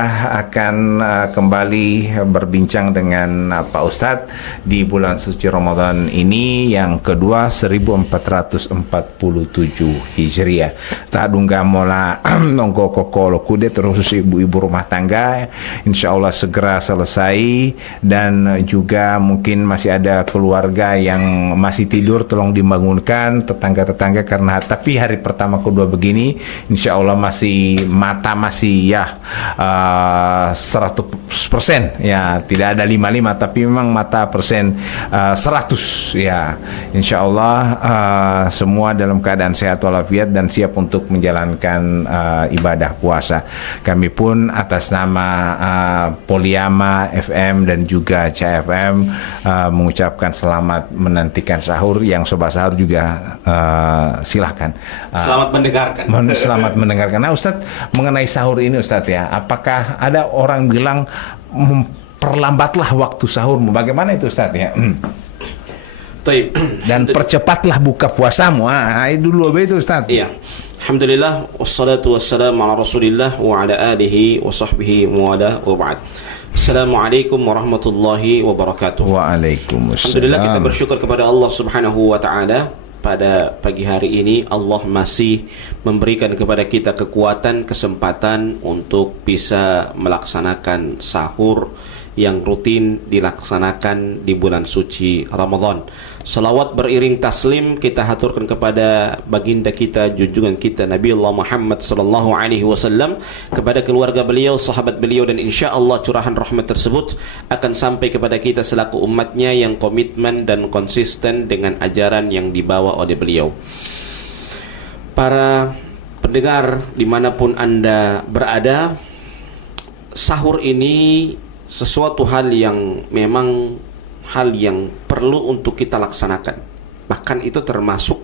akan kembali berbincang dengan Pak Ustadz di bulan suci Ramadan ini yang kedua 1447 Hijriah. Tadungga mola nongko kokolo kude terus ibu-ibu rumah tangga, insya Allah segera selesai, dan juga mungkin masih ada keluarga yang masih tidur, tolong dibangunkan tetangga-tetangga, karena tapi hari pertama kedua begini insya Allah masih mata masih 100% ya, tidak ada 55 tapi memang mata persen 100 ya. Insya Allah semua dalam keadaan sehat walafiat dan siap untuk menjalankan ibadah puasa. Kami pun atas nama Poliama FM dan juga CFM mengucapkan selamat menantikan sahur. Yang sobat sahur juga silahkan selamat mendengarkan. Selamat mendengarkan. Nah Ustadz, mengenai sahur ini Ustadz ya, apakah ada orang bilang perlambatlah waktu sahur, bagaimana itu Ustadz ya? Dan percepatlah buka puasamu. Itu dulu itu Ustadz. Iya. Alhamdulillah, wassalatu wassalamu ala Rasulillah wa ala alihi wa sahbihi wa wala wa ba'd. Assalamualaikum warahmatullahi wabarakatuh. Waalaikumsalam. Alhamdulillah, kita bersyukur kepada Allah Subhanahu wa taala. Pada pagi hari ini Allah masih memberikan kepada kita kekuatan, kesempatan untuk bisa melaksanakan sahur yang rutin dilaksanakan di bulan suci Ramadan. Salawat beriring taslim kita haturkan kepada baginda kita, junjungan kita Nabi Allah Muhammad sallallahu alaihi wasallam, kepada keluarga beliau, sahabat beliau, dan insya Allah curahan rahmat tersebut akan sampai kepada kita selaku umatnya yang komitmen dan konsisten dengan ajaran yang dibawa oleh beliau. Para pendengar dimanapun Anda berada, sahur ini sesuatu hal yang memang hal yang perlu untuk kita laksanakan. Bahkan itu termasuk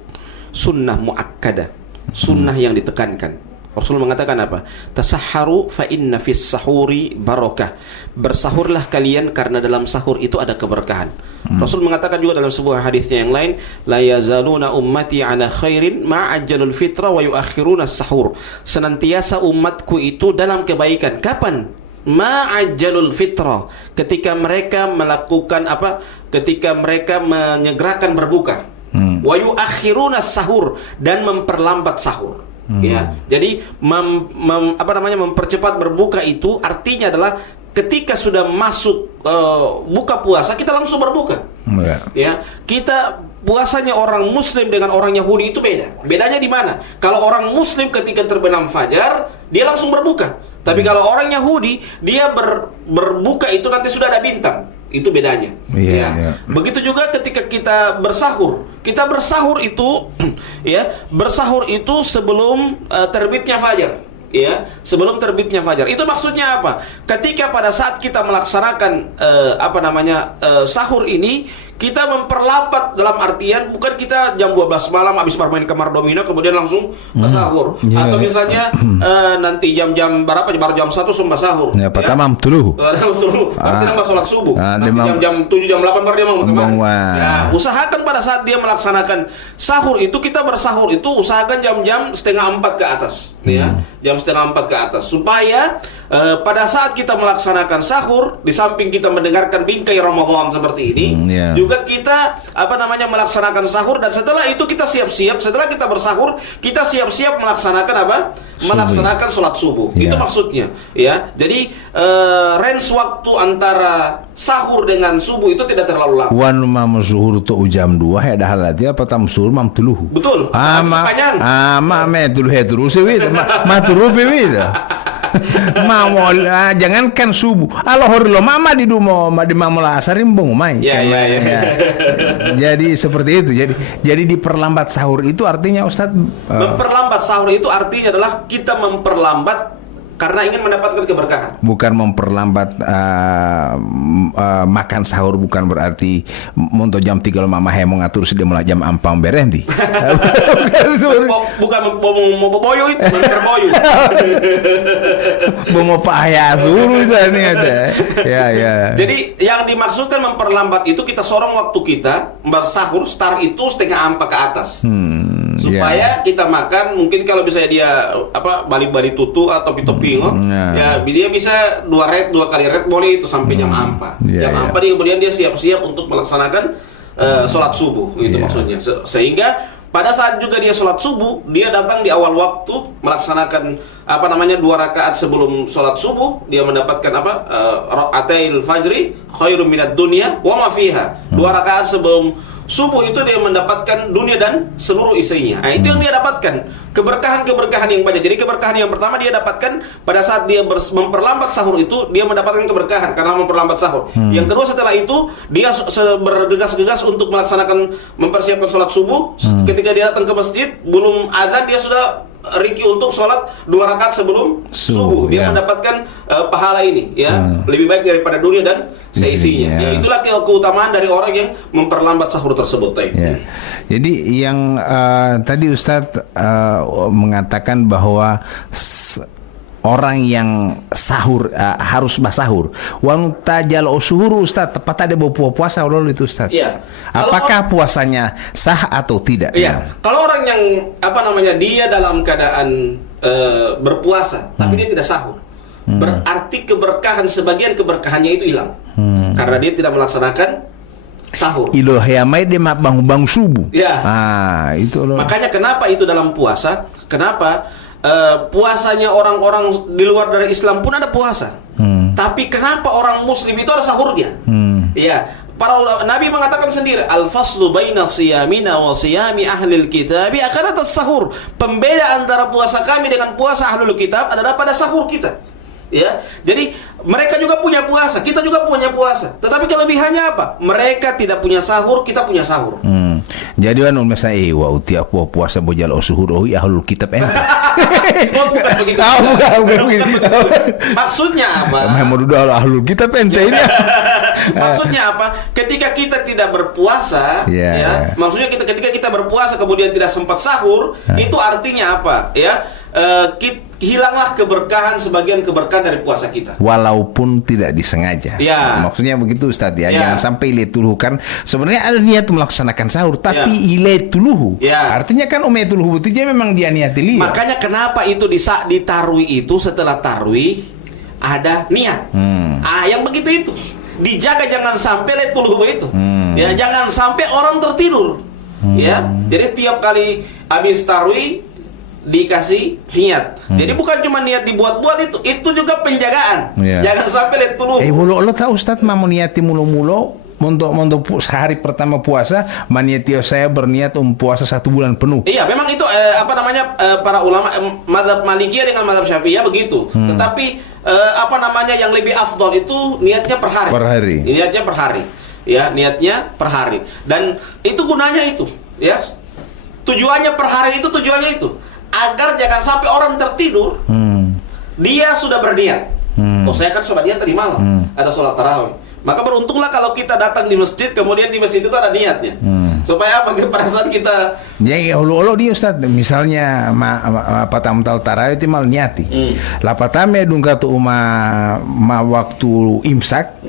sunnah muakkadah, sunnah yang ditekankan. Rasul mengatakan apa? Tasahharu fa inna fis sahuri barakah. Bersahurlah kalian karena dalam sahur itu ada keberkahan. Rasul mengatakan juga dalam sebuah hadisnya yang lain, la yazaluna ummati ala khairin ma ajjalul fitra wa yuakhiruna sahur. Senantiasa umatku itu dalam kebaikan. Kapan? Ma ajjalul fitra. Ketika mereka melakukan apa? Ketika mereka menyegerakan berbuka. Wa yuakhiruna sahur, dan memperlambat sahur. Ya, jadi mempercepat berbuka itu artinya adalah ketika sudah masuk buka puasa kita langsung berbuka. Ya, kita puasanya orang Muslim dengan orang Yahudi itu beda. Bedanya di mana? Kalau orang Muslim ketika terbenam fajar dia langsung berbuka. Tapi kalau orang Yahudi dia berbuka itu nanti sudah ada bintang. Itu bedanya. Begitu juga ketika kita bersahur. Kita bersahur itu ya, bersahur itu sebelum terbitnya fajar. Ya, sebelum terbitnya fajar. Itu maksudnya apa? Ketika pada saat kita melaksanakan sahur ini, kita memperlambat dalam artian bukan kita jam 12 malam habis bermain kamar domino kemudian langsung sahur. Atau misalnya nanti jam-jam berapa baru jam 1 sumpah sahur. Ya, pertama tuluh. Berarti nambah sholat subuh. Nanti jam 7 jam 8 baru dia mau kemana. Ya, usahakan pada saat dia melaksanakan sahur itu kita bersahur itu usahakan jam-jam 3:30 ke atas. Ya, jam 3:30 ke atas supaya pada saat kita melaksanakan sahur di samping kita mendengarkan bingkai Ramadan seperti ini, juga kita melaksanakan sahur, dan setelah itu kita siap-siap, setelah kita bersahur kita siap-siap melaksanakan apa? Melaksanakan sholat subuh. Itu maksudnya, ya. Jadi range waktu antara sahur dengan subuh itu tidak terlalu lama. Wan mam suhur tu jam 2 ya dah halati apa tam suhur mam tuluh. Betul. Me tuluh terus ma tuluh jangankan subuh. Allah lo mama di dumo di mamula asarim bong mai. Jadi seperti itu. Jadi diperlambat sahur itu artinya Ustaz memperlambat sahur itu artinya adalah kita memperlambat karena ingin mendapatkan keberkahan. Bukan memperlambat makan sahur, bukan berarti untuk jam 3 lo mama mau ngatur sudah mulai jam 4 berendi. Bukan mau boyo itu, berboyo. Mau pahaya suruh itu ada. Ya. Jadi yang dimaksudkan memperlambat itu kita sorong waktu kita bersahur start itu 3:30 ke atas. Supaya kita makan mungkin kalau bisa dia balik-balik tutu atau topi ya dia bisa 2 kali red boleh itu sampai jam 4. Jam 4 kemudian dia siap-siap untuk melaksanakan sholat subuh itu maksudnya. Sehingga pada saat juga dia sholat subuh, dia datang di awal waktu melaksanakan 2 rakaat sebelum sholat subuh, dia mendapatkan rakaatil fajri khairum minad dunya wa ma fiha. 2 rakaat sebelum subuh itu dia mendapatkan dunia dan seluruh isinya. Nah, itu yang dia dapatkan. Keberkahan-keberkahan yang banyak. Jadi keberkahan yang pertama dia dapatkan pada saat dia memperlambat sahur itu, dia mendapatkan keberkahan karena memperlambat sahur. Yang kedua setelah itu, dia bergegas-gegas untuk mempersiapkan sholat subuh. Ketika dia datang ke masjid, belum azan dia sudah riki untuk sholat 2 rakaat sebelum subuh. Dia mendapatkan pahala ini, lebih baik daripada dunia dan seisinya. Itulah keutamaan dari orang yang memperlambat sahur tersebut. Jadi yang tadi Ustadz mengatakan bahwa orang yang sahur harus basahur. Wan tajal usuhur Ustaz, tepat ada bawa puasa ulul itu Ustaz. Iya. Apakah puasanya sah atau tidak? Iya. Kalau orang yang dia dalam keadaan berpuasa tapi dia tidak sahur. Berarti sebagian keberkahannya itu hilang. Karena dia tidak melaksanakan sahur. Ilo hayamai dia bang subuh. Ya. Itu loh. Makanya kenapa itu dalam puasa? Kenapa? Puasanya orang-orang di luar dari Islam pun ada puasa. Tapi kenapa orang Muslim itu ada sahurnya? Ya, para Nabi mengatakan sendiri, al-faslu baina siyamina wa siyami ahlil kitab akalat as-sahur. Pembeda antara puasa kami dengan puasa ahlul kitab adalah pada sahur kita. Ya, jadi mereka juga punya puasa, kita juga punya puasa. Tetapi kelebihannya apa? Mereka tidak punya sahur, kita punya sahur. Jadi misalnya wa uti aku puasa bojal usuhur ahlul kitab bukan begitu. Bukan begitu. Maksudnya apa? Muhammad ahlul kitab ente ini. Maksudnya apa? Ketika kita tidak berpuasa, maksudnya ketika kita berpuasa kemudian tidak sempat sahur, itu artinya apa? Ya, hilanglah keberkahan, sebagian keberkahan dari puasa kita. Walaupun tidak disengaja. Ya. Maksudnya begitu Ustaz ya. Ya. Jangan sampai iletuluhu, kan sebenarnya ada niat melaksanakan sahur tapi iletuluhu. Ya. Artinya kan umetuluhu itu memang dia niati lihat. Makanya kenapa itu ditarwi itu setelah tarwi ada niat. Yang begitu itu dijaga, jangan sampai letuluhu itu. Ya, jangan sampai orang tertidur. Ya, jadi tiap kali habis tarwi dikasih niat. Jadi bukan cuma niat dibuat-buat, itu juga penjagaan. Jangan sampai letuluhu. Lo tahu Ustaz, mau niati mulu-mulu untuk sehari pertama puasa, maniatio saya berniat puasa 1 bulan penuh. Iya, memang itu para ulama mazhab Malikiyah dengan mazhab Syafi'iyah begitu. Tetapi yang lebih afdol itu niatnya per hari. Per hari. Niatnya per hari. Ya, niatnya per hari. Dan itu gunanya itu, ya. Tujuannya per hari itu agar jangan sampai orang tertidur. Dia sudah berniat. Oh, saya kan sholat niat tadi malam. Ada sholat tarawih. Maka beruntunglah kalau kita datang di masjid, kemudian di masjid itu ada niatnya. Supaya apa? Pada saat kita jadi olo di Ustaz, misalnya patam tal tarawih itu mal niati. Lapatame dungka tu waktu imsak.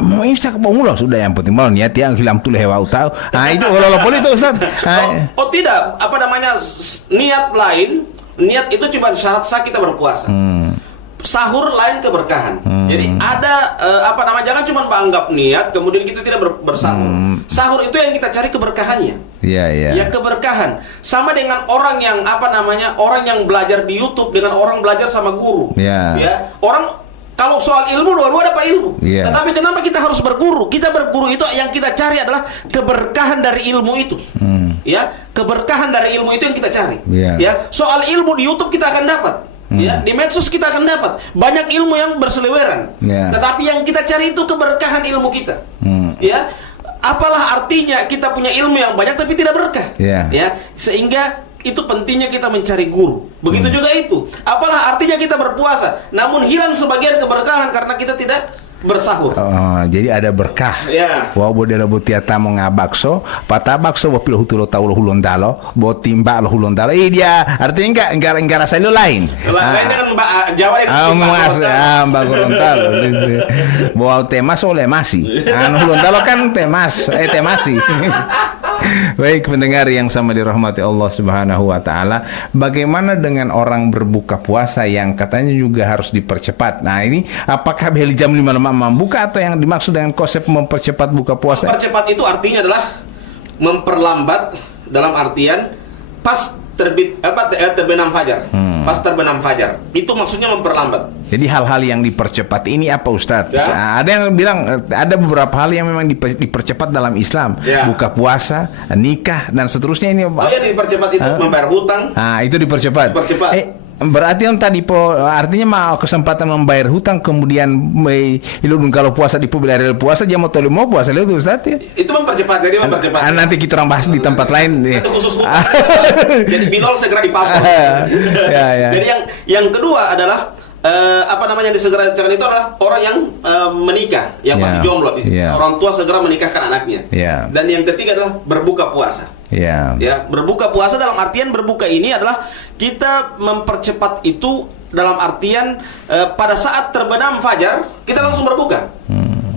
Mau imsak mau mula sudah, yang penting mal niati yang hilang tu lewa utau. Nah, itu olo pun itu Ustaz. Oh tidak, niat lain. Niat itu cuma syarat sah kita berpuasa. Sahur lain keberkahan. Jadi ada jangan cuma menganggap niat kemudian kita tidak bersahur. Sahur itu yang kita cari keberkahannya. Iya. Ya, keberkahan. Sama dengan orang yang orang yang belajar di YouTube dengan orang belajar sama guru. Ya. Orang kalau soal ilmu dua-dua dapat ilmu. Tetapi kenapa kita harus berguru? Kita berguru itu yang kita cari adalah keberkahan dari ilmu itu. Ya, keberkahan dari ilmu itu yang kita cari. Ya, soal ilmu di YouTube kita akan dapat. Ya, di medsos kita akan dapat banyak ilmu yang berseliweran. Tetapi yang kita cari itu keberkahan ilmu kita. Ya, apalah artinya kita punya ilmu yang banyak tapi tidak berkah. Ya, sehingga itu pentingnya kita mencari guru. Begitu juga itu. Apalah artinya kita berpuasa namun hilang sebagian keberkahan karena kita tidak bersahur. Jadi ada berkah. Ya. Wa bodera botiata mo ngabakso, patabakso wa pilo hutulo taulo hulondalo, botimba lo hulondalo. Dia artinya enggak rasa lo lain. Lain dengan Jawa itu. Mbak Gorontalo. Bawa temas oleh masih. Hulondalo kan temasi. Baik pendengar yang sama dirahmati Allah Subhanahu wa taala, bagaimana dengan orang berbuka puasa yang katanya juga harus dipercepat? Nah, ini apakah beli jam 5 membuka atau yang dimaksud dengan konsep mempercepat buka puasa? Mempercepat itu artinya adalah memperlambat dalam artian pas terbenam fajar. Pas terbenam fajar. Itu maksudnya memperlambat. Jadi hal-hal yang dipercepat ini apa Ustadz? Ada yang bilang ada beberapa hal yang memang dipercepat dalam Islam. Buka puasa, nikah dan seterusnya ini. Dipercepat itu membayar hutang. Itu dipercepat. Berarti yang tadi artinya mau kesempatan membayar hutang kemudian kalau puasa di hari puasa dia mau puasa itu Ustaz ya. Itu mempercepat, jadi mempercepat. Nanti kita orang bahas di tempat lain. Itu khusus hutang. Jadi binol segera dipapor. Jadi yang kedua adalah yang disegerakan itu adalah orang yang menikah, yang masih jomblo. Orang tua segera menikahkan anaknya. Dan yang ketiga adalah berbuka puasa. Ya, berbuka puasa dalam artian berbuka ini adalah kita mempercepat itu dalam artian pada saat terbenam fajar kita langsung berbuka.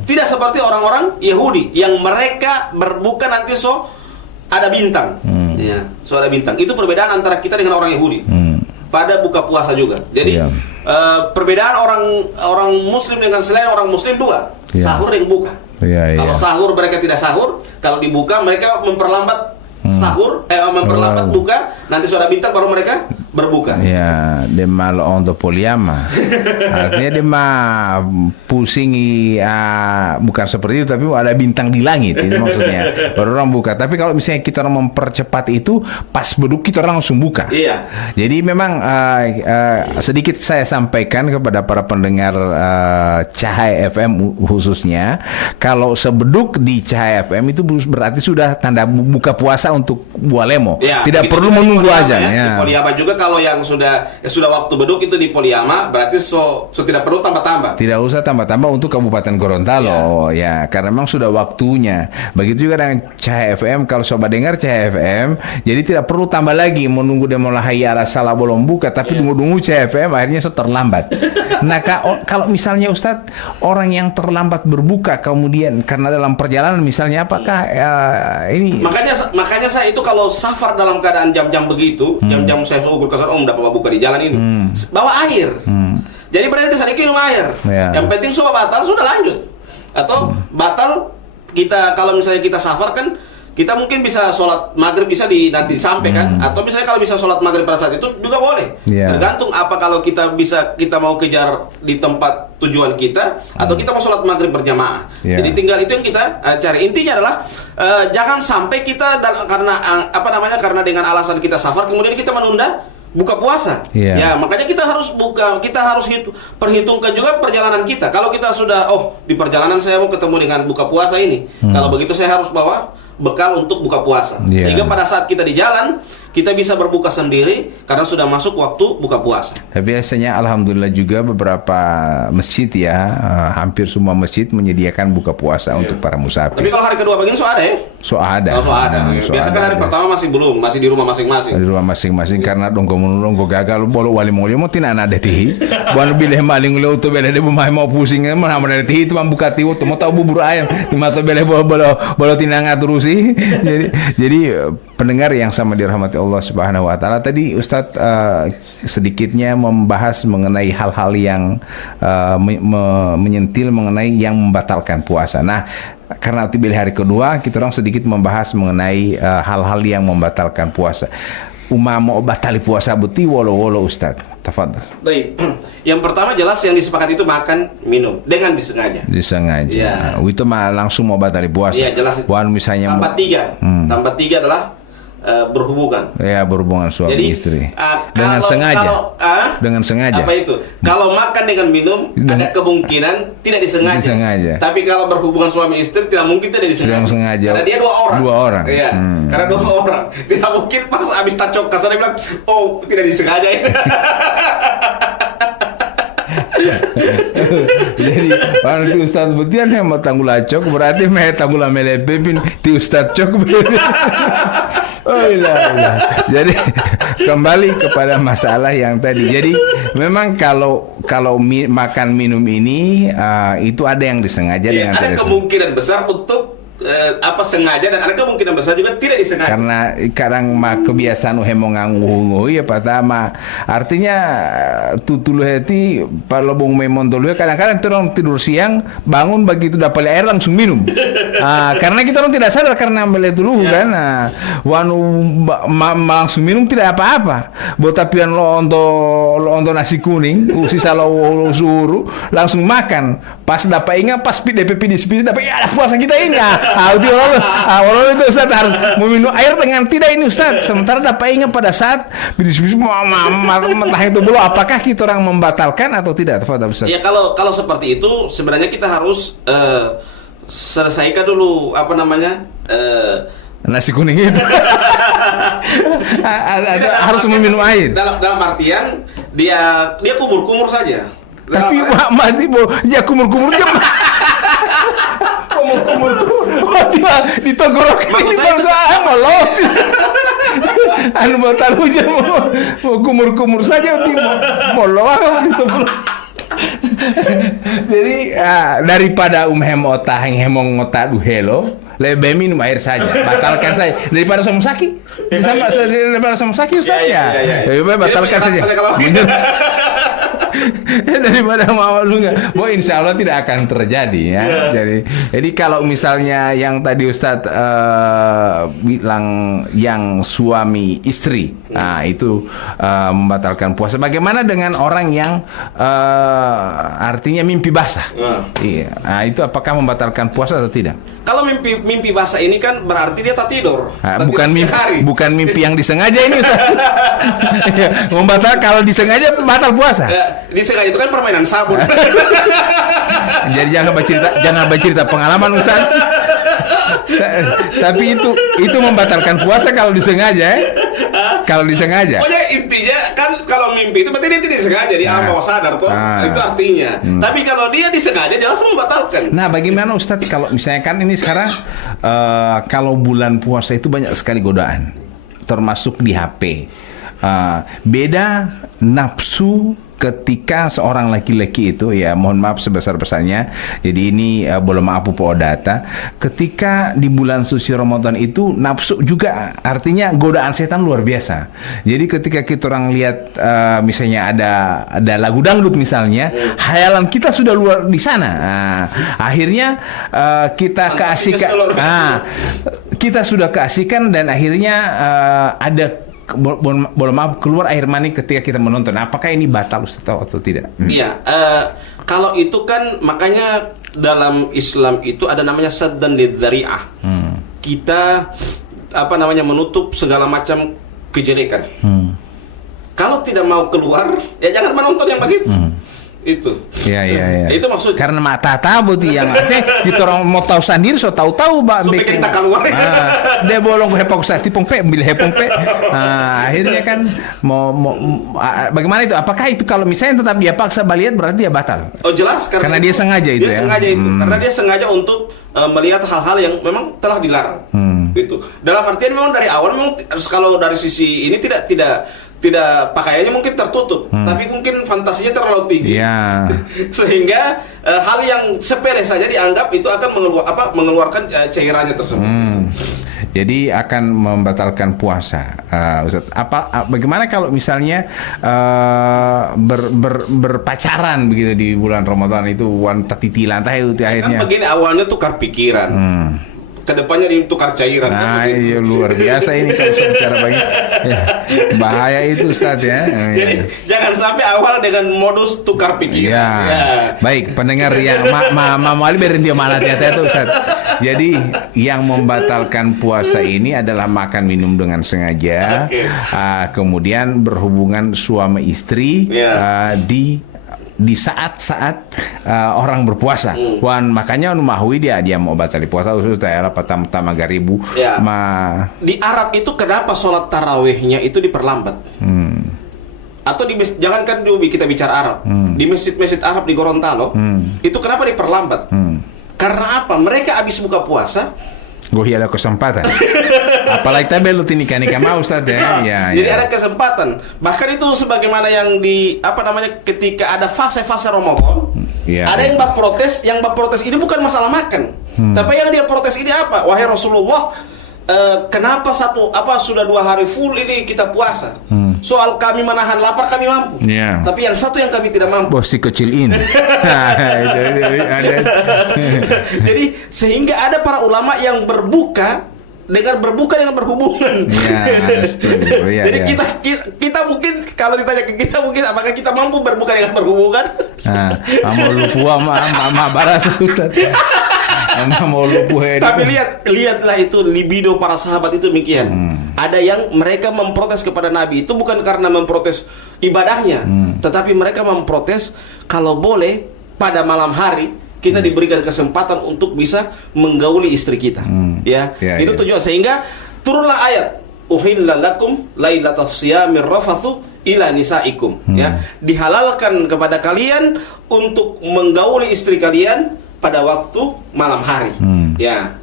Tidak seperti orang-orang Yahudi yang mereka berbuka nanti ada bintang. Ada bintang. Itu perbedaan antara kita dengan orang Yahudi. Pada buka puasa juga. Jadi perbedaan orang Muslim dengan selain orang Muslim dua. Sahur yang buka. Kalau sahur mereka tidak sahur, kalau dibuka mereka memperlambat sahur, memperlambat buka, nanti sudah bintang baru mereka berbuka. Ya, dia mal ondo poliama. Artinya dia mah pusingi bukan seperti itu, tapi ada bintang di langit itu maksudnya. Baru orang buka. Tapi kalau misalnya kita orang mempercepat itu pas beduk kita orang langsung buka. Jadi memang sedikit saya sampaikan kepada para pendengar Cahaya FM khususnya, kalau sebeduk di Cahaya FM itu berarti sudah tanda buka puasa untuk Bualemo. Tidak perlu menunggu azan. Di Poliaba juga kalau yang sudah waktu beduk itu di Poliama, berarti so tidak perlu tambah-tambah. Tidak usah tambah-tambah untuk Kabupaten Gorontalo, ya karena memang sudah waktunya. Begitu juga dengan Cahaya FM, kalau sobat dengar Cahaya FM, jadi tidak perlu tambah lagi menunggu dia mulai ala salah belum buka, tapi tunggu-tunggu Cahaya FM akhirnya so terlambat. Nah kalau misalnya Ustadz orang yang terlambat berbuka kemudian karena dalam perjalanan misalnya, apakah ini? Makanya saya itu kalau safar dalam keadaan jam-jam begitu, jam-jam saya ukur kesana, dapat buka di jalan ini, bawa air. Jadi berarti sedikit minum air. Yang penting sudah batal sudah lanjut. Atau batal kita kalau misalnya kita safar kan, kita mungkin bisa sholat maghrib bisa nanti sampai kan, atau misalnya kalau bisa sholat maghrib pada saat itu juga boleh. Tergantung apa kalau kita mau kejar di tempat tujuan kita, atau kita mau sholat maghrib berjamaah. Jadi tinggal itu yang kita cari. Intinya adalah jangan sampai kita karena dengan alasan kita safar kemudian kita menunda buka puasa. Ya makanya kita harus perhitungkan juga perjalanan kita. Kalau kita sudah di perjalanan saya mau ketemu dengan buka puasa ini, kalau begitu saya harus bawa bekal untuk buka puasa, sehingga pada saat kita di jalan kita bisa berbuka sendiri karena sudah masuk waktu buka puasa. Tapi biasanya alhamdulillah juga beberapa masjid hampir semua masjid menyediakan buka puasa untuk para musafir. Tapi kalau hari kedua begini ada ya? Ada. Biasa kan hari pertama masih belum, masih di rumah masing-masing. Di rumah masing-masing karena dongko gagal bolo wali mau tidak ada tihi. Bukan bileh maling leu tu bele de mau pusing mana ada tihi itu membuka tiwu mau tahu bubur ayam. Mata bele bolo tinang terusi. Jadi pendengar yang sama dirahmati Allah Subhanahu wa taala, tadi Ustadz sedikitnya membahas mengenai hal-hal yang menyentil mengenai yang membatalkan puasa. Nah, karena pilih hari kedua, kita orang sedikit membahas mengenai hal-hal yang membatalkan puasa. Mau batali puasa buti wolo Ustadz. Tafadhal. Baik. Yang pertama jelas yang disepakati itu makan, minum dengan disengaja. Disengaja. Itu mah langsung mau batali puasa. Iya, jelas itu. Misalnya tambah tiga adalah berhubungan. Ya, berhubungan suami jadi, istri. Dengan sengaja. Dengan sengaja. Apa itu? Kalau makan dengan minum ada kemungkinan tidak disengaja. Tapi kalau berhubungan suami istri tidak mungkin tidak disengaja. Karena dia dua orang. Iya. Karena dua orang. Tidak mungkin pas habis tacok kasar dia bilang, tidak disengaja ya. Jadi orang ti Ustadz Butian yang mau tanggul acok berarti tanggul melepepin ti Ustadz cok. Jadi kembali kepada masalah yang tadi. Jadi memang kalau makan minum ini itu ada yang disengaja dengan ada kemungkinan besar untuk sengaja dan ada kemungkinan besar juga tidak disengaja. Karena kadang kebiasaan hemong nganggu ya pertama. Artinya tutulu heti kalau bung memon dulu kadang-kadang terong tidur siang bangun begitu dapat air langsung minum. Karena kita orang tidak sadar karena melihat dulu kan. Langsung minum tidak apa-apa. Botapian lo untuk nasi kuning, sisa lo suruh langsung makan. Pas dapat ingat pas DPP di spis dapat ada puasa kita ini. Walau itu Ustaz harus meminum air dengan tidak ini Ustaz. Sementara dapat ingat pada saat bis-bis mentah itu dulu, apakah kita orang membatalkan atau tidak? Ustaz? Ya kalau seperti itu sebenarnya kita harus selesaikan dulu nasi kuning itu. Harus meminum air. Dalam artian dia kumur-kumur saja. Tapi mati dia kumur-kumur dia. Kumur-kumur. Dia ditogorok ini bangsa molot. Anu batal hujan mau kumur-kumur saja molot ditogorok. Jadi daripada hemotah hemong ngota duhelo lebih minum air saja, batalkan saja daripada somusaki. Bisa daripada somusaki Ustaz ya. Lebih batalkan saja. Daripada mau lu nggak, insya Allah tidak akan terjadi ya. Jadi kalau misalnya yang tadi Ustadz bilang yang suami istri, itu membatalkan puasa. Bagaimana dengan orang yang artinya mimpi basah? Iya, itu apakah membatalkan puasa atau tidak? Kalau mimpi basah ini kan berarti dia tak tidur. Bukan mimpi yang disengaja ini Ustaz. Membatal kalau disengaja batal puasa. Disengaja itu kan permainan sabun. Jadi jangan bercerita pengalaman Ustaz. Tapi itu membatalkan puasa kalau disengaja. Kalau disengaja. Pokoknya intinya kan kalau mimpi itu berarti dia tidak disengaja, dia alam bawah sadar tuh. Itu artinya. Tapi kalau dia disengaja jelas membatalkan. Nah, bagaimana Ustadz kalau misalnya kan ini sekarang kalau bulan puasa itu banyak sekali godaan, termasuk di HP. Beda nafsu ketika seorang laki-laki itu, ya mohon maaf sebesar-besarnya, jadi ini boleh maaf po data, ketika di bulan suci Ramadan itu nafsu juga, artinya godaan setan luar biasa. Jadi ketika kita orang lihat misalnya ada lagu dangdut misalnya, hayalan kita sudah luar di sana. Akhirnya kita keasikan, kita sudah keasikan dan akhirnya ada boleh maaf keluar air mani ketika kita menonton. Apakah ini batal Ustaz atau tidak? Iya, kalau itu kan makanya dalam Islam itu ada namanya saddan lidzari'ah. Kita menutup segala macam kejelekan. Kalau tidak mau keluar, ya jangan menonton yang begitu. Itu. Iya. Itu maksudnya. Karena mata tahu yang artinya kita orang mau tahu sendiri, so tahu Mbak. So bikin tak keluar. Dia bolong ke hepok saya tipong pe, ambil hepong pe. Akhirnya kan mau bagaimana itu? Apakah itu kalau misalnya tetap dia paksa baliat berarti dia batal? Oh jelas karena dia sengaja itu dia sengaja itu. Karena dia sengaja untuk melihat hal-hal yang memang telah dilarang. Itu. Dalam artian memang dari awal memang kalau dari sisi ini tidak pakaiannya mungkin tertutup, tapi mungkin fantasinya terlalu tinggi, sehingga hal yang sepele saja dianggap itu akan mengeluarkan cairannya tersebut. Jadi akan membatalkan puasa, Ustaz. Bagaimana kalau misalnya berpacaran begitu di bulan Ramadan itu wanita titilan, itu akhirnya? Kan begini awalnya tukar pikiran. Kedepannya ditukar cairan. Iya, luar biasa ini kalau bicara begini. Bahaya itu Ustaz ya. Jadi jangan sampai awal dengan modus tukar pikiran. Baik, pendengar yang Mama Ali berhenti mana hati-hati itu Ustaz. Jadi yang membatalkan puasa ini adalah makan minum dengan sengaja, kemudian berhubungan suami istri di saat-saat orang berpuasa. Wan makanya mahui dia mau batal puasa khusus daerah pertama garibu. Di Arab itu kenapa sholat tarawihnya itu diperlambat? Atau jangankan kita bicara Arab, di masjid-masjid Arab di Gorontalo itu kenapa diperlambat? Karena apa? Mereka habis buka puasa. Gue ada kesempatan. Apalagi tapi lu nikah mau Ustaz ya. Jadi ada kesempatan. Bahkan itu sebagaimana yang ketika ada fase-fase Ramadan, ada yang bab protes, ini bukan masalah makan. Tapi yang dia protes ini apa? Wahai Rasulullah, kenapa sudah 2 hari full ini kita puasa? Soal kami menahan lapar kami mampu. Tapi yang satu yang kami tidak mampu. Bos si kecil ini. Jadi sehingga ada para ulama yang berbuka dengan berhubungan. Jadi kita mungkin kalau ditanya ke kita mungkin apakah kita mampu berbuka dengan berhubungan? Mau lupa sama baras Ustaz. Tapi lihatlah itu libido para sahabat itu demikian. Ada yang mereka memprotes kepada Nabi itu bukan karena memprotes ibadahnya, tetapi mereka memprotes kalau boleh pada malam hari kita diberikan kesempatan untuk bisa menggauli istri kita. Itu tujuan sehingga turunlah ayat uhilla lakum lailatas siyamir rafathu ila nisaikum. Dihalalkan kepada kalian untuk menggauli istri kalian pada waktu malam hari.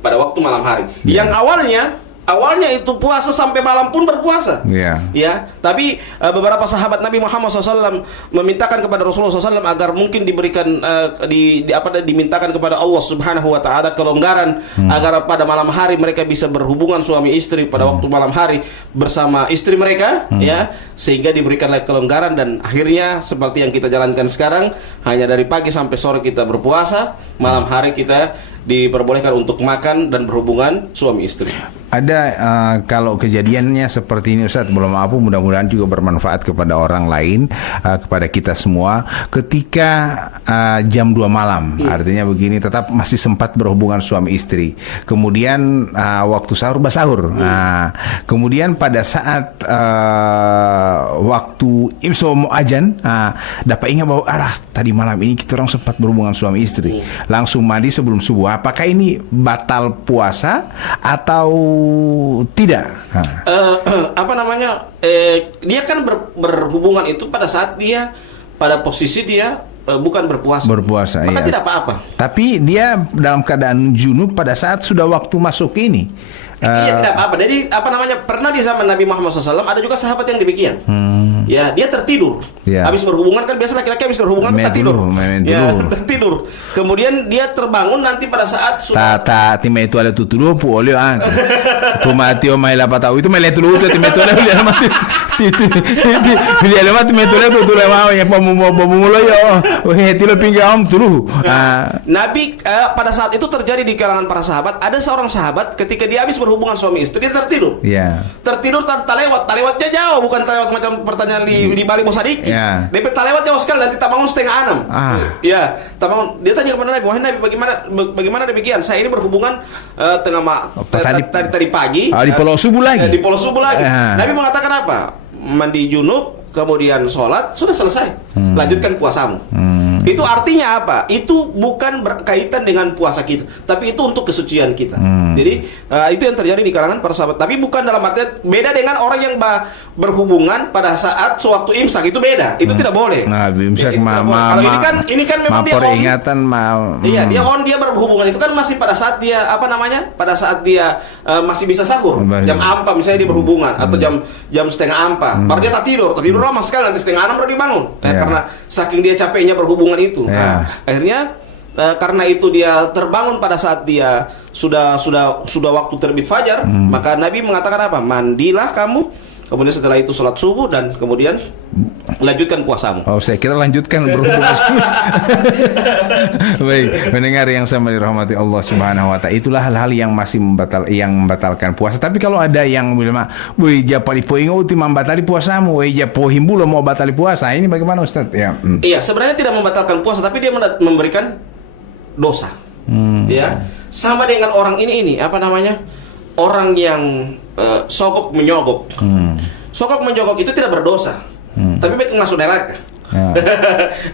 Pada waktu malam hari. Yang awalnya itu puasa sampai malam pun berpuasa. Tapi beberapa sahabat Nabi Muhammad SAW memintakan kepada Rasulullah SAW agar mungkin diberikan dimintakan kepada Allah Subhanahu Wa Taala kelonggaran agar pada malam hari mereka bisa berhubungan suami istri pada waktu malam hari bersama istri mereka, sehingga diberikanlah kelonggaran dan akhirnya seperti yang kita jalankan sekarang hanya dari pagi sampai sore kita berpuasa, malam hari kita diperbolehkan untuk makan dan berhubungan suami istri. Ada kalau kejadiannya seperti ini Ustaz, belum apa, mudah-mudahan juga bermanfaat kepada orang lain, kepada kita semua. Ketika jam 2 malam, artinya begini, tetap masih sempat berhubungan suami istri. Kemudian waktu sahur basahur. Kemudian pada saat waktu imso mau ajan, dapat ingat bahwa tadi malam ini kita orang sempat berhubungan suami istri. Langsung mandi sebelum subuh. Apakah ini batal puasa atau tidak? Apa namanya? Dia kan berhubungan itu pada saat dia pada posisi dia bukan berpuasa. Berpuasa, maka ya. tidak apa-apa. Tapi dia dalam keadaan junub pada saat sudah waktu masuk ini. Iya, tidak apa-apa. Jadi apa namanya? Pernah di zaman Nabi Muhammad SAW ada juga sahabat yang demikian. Ya, dia tertidur. Ya. Habis berhubungan kan biasa laki-laki habis berhubungan Main tertidur. dulu, main Ya, dulu. tertidur. Kemudian dia terbangun nanti pada saat sudah Time itu ada tutup pu oleh tu mati o mai la patau itu mai letu tu time itu ada lihat mati lihat mati time itu tu tu mau ya pemumulo yo hetilo pinggam tulu. Nabi pada saat itu terjadi di kalangan para sahabat. Ada seorang sahabat ketika dia habis berhubungan suami istri dia tertidur. Ya. Tertidur talewatnya jauh, bukan talewat macam pertanyaan di Bali Bosadiki. Ya. DP talewat jauh sekali, nanti tak bangun 5:30. Ya, tak bangun. Dia tanya kepada Nabi, "Wahai Nabi, bagaimana demikian? Saya ini berhubungan tadi pagi. Di Pulau Subuh lagi. Di Pulau Subuh lagi." Ya. Nabi mengatakan apa? Mandi junub, kemudian sholat, sudah selesai. Lanjutkan puasamu. Itu artinya apa? Itu bukan berkaitan dengan puasa kita, tapi itu untuk kesucian kita. Jadi itu yang terjadi di kalangan para sahabat. Tapi bukan dalam artian beda dengan orang yang berhubungan pada saat sewaktu imsak, itu beda. Itu tidak boleh. Nah, imsak Ya, kalau ini kan memang dia peringatan Iya, dia berhubungan itu kan masih pada saat dia apa namanya? Pada saat dia masih bisa sahur. Jam 4 misalnya dia berhubungan atau jam 5:30. Baru dia tak tidur lama sekali, nanti 5:30 baru dibangun. Karena saking dia capeknya berhubungan itu. Nah, akhirnya karena itu dia terbangun pada saat dia sudah waktu terbit fajar, maka Nabi mengatakan apa? Mandilah kamu. Kemudian setelah itu sholat subuh dan kemudian lanjutkan puasamu. Oh, saya kira lanjutkan berhubungan. Baik, mendengar yang sama dirahmati Allah Subhanahu wa taala. Itulah hal-hal yang masih membatalkan puasa. Tapi kalau ada yang bilang, "Woi, japali poingo uti membatali puasamu, woi japo himbulo mau batali puasa." Ini bagaimana Ustaz? Ya. Iya, sebenarnya tidak membatalkan puasa, tapi dia memberikan dosa. Ya. Sama dengan orang ini apa namanya? Orang yang sogok menyogok. Sogok menyogok itu tidak berdosa, tapi baik masuk neraka.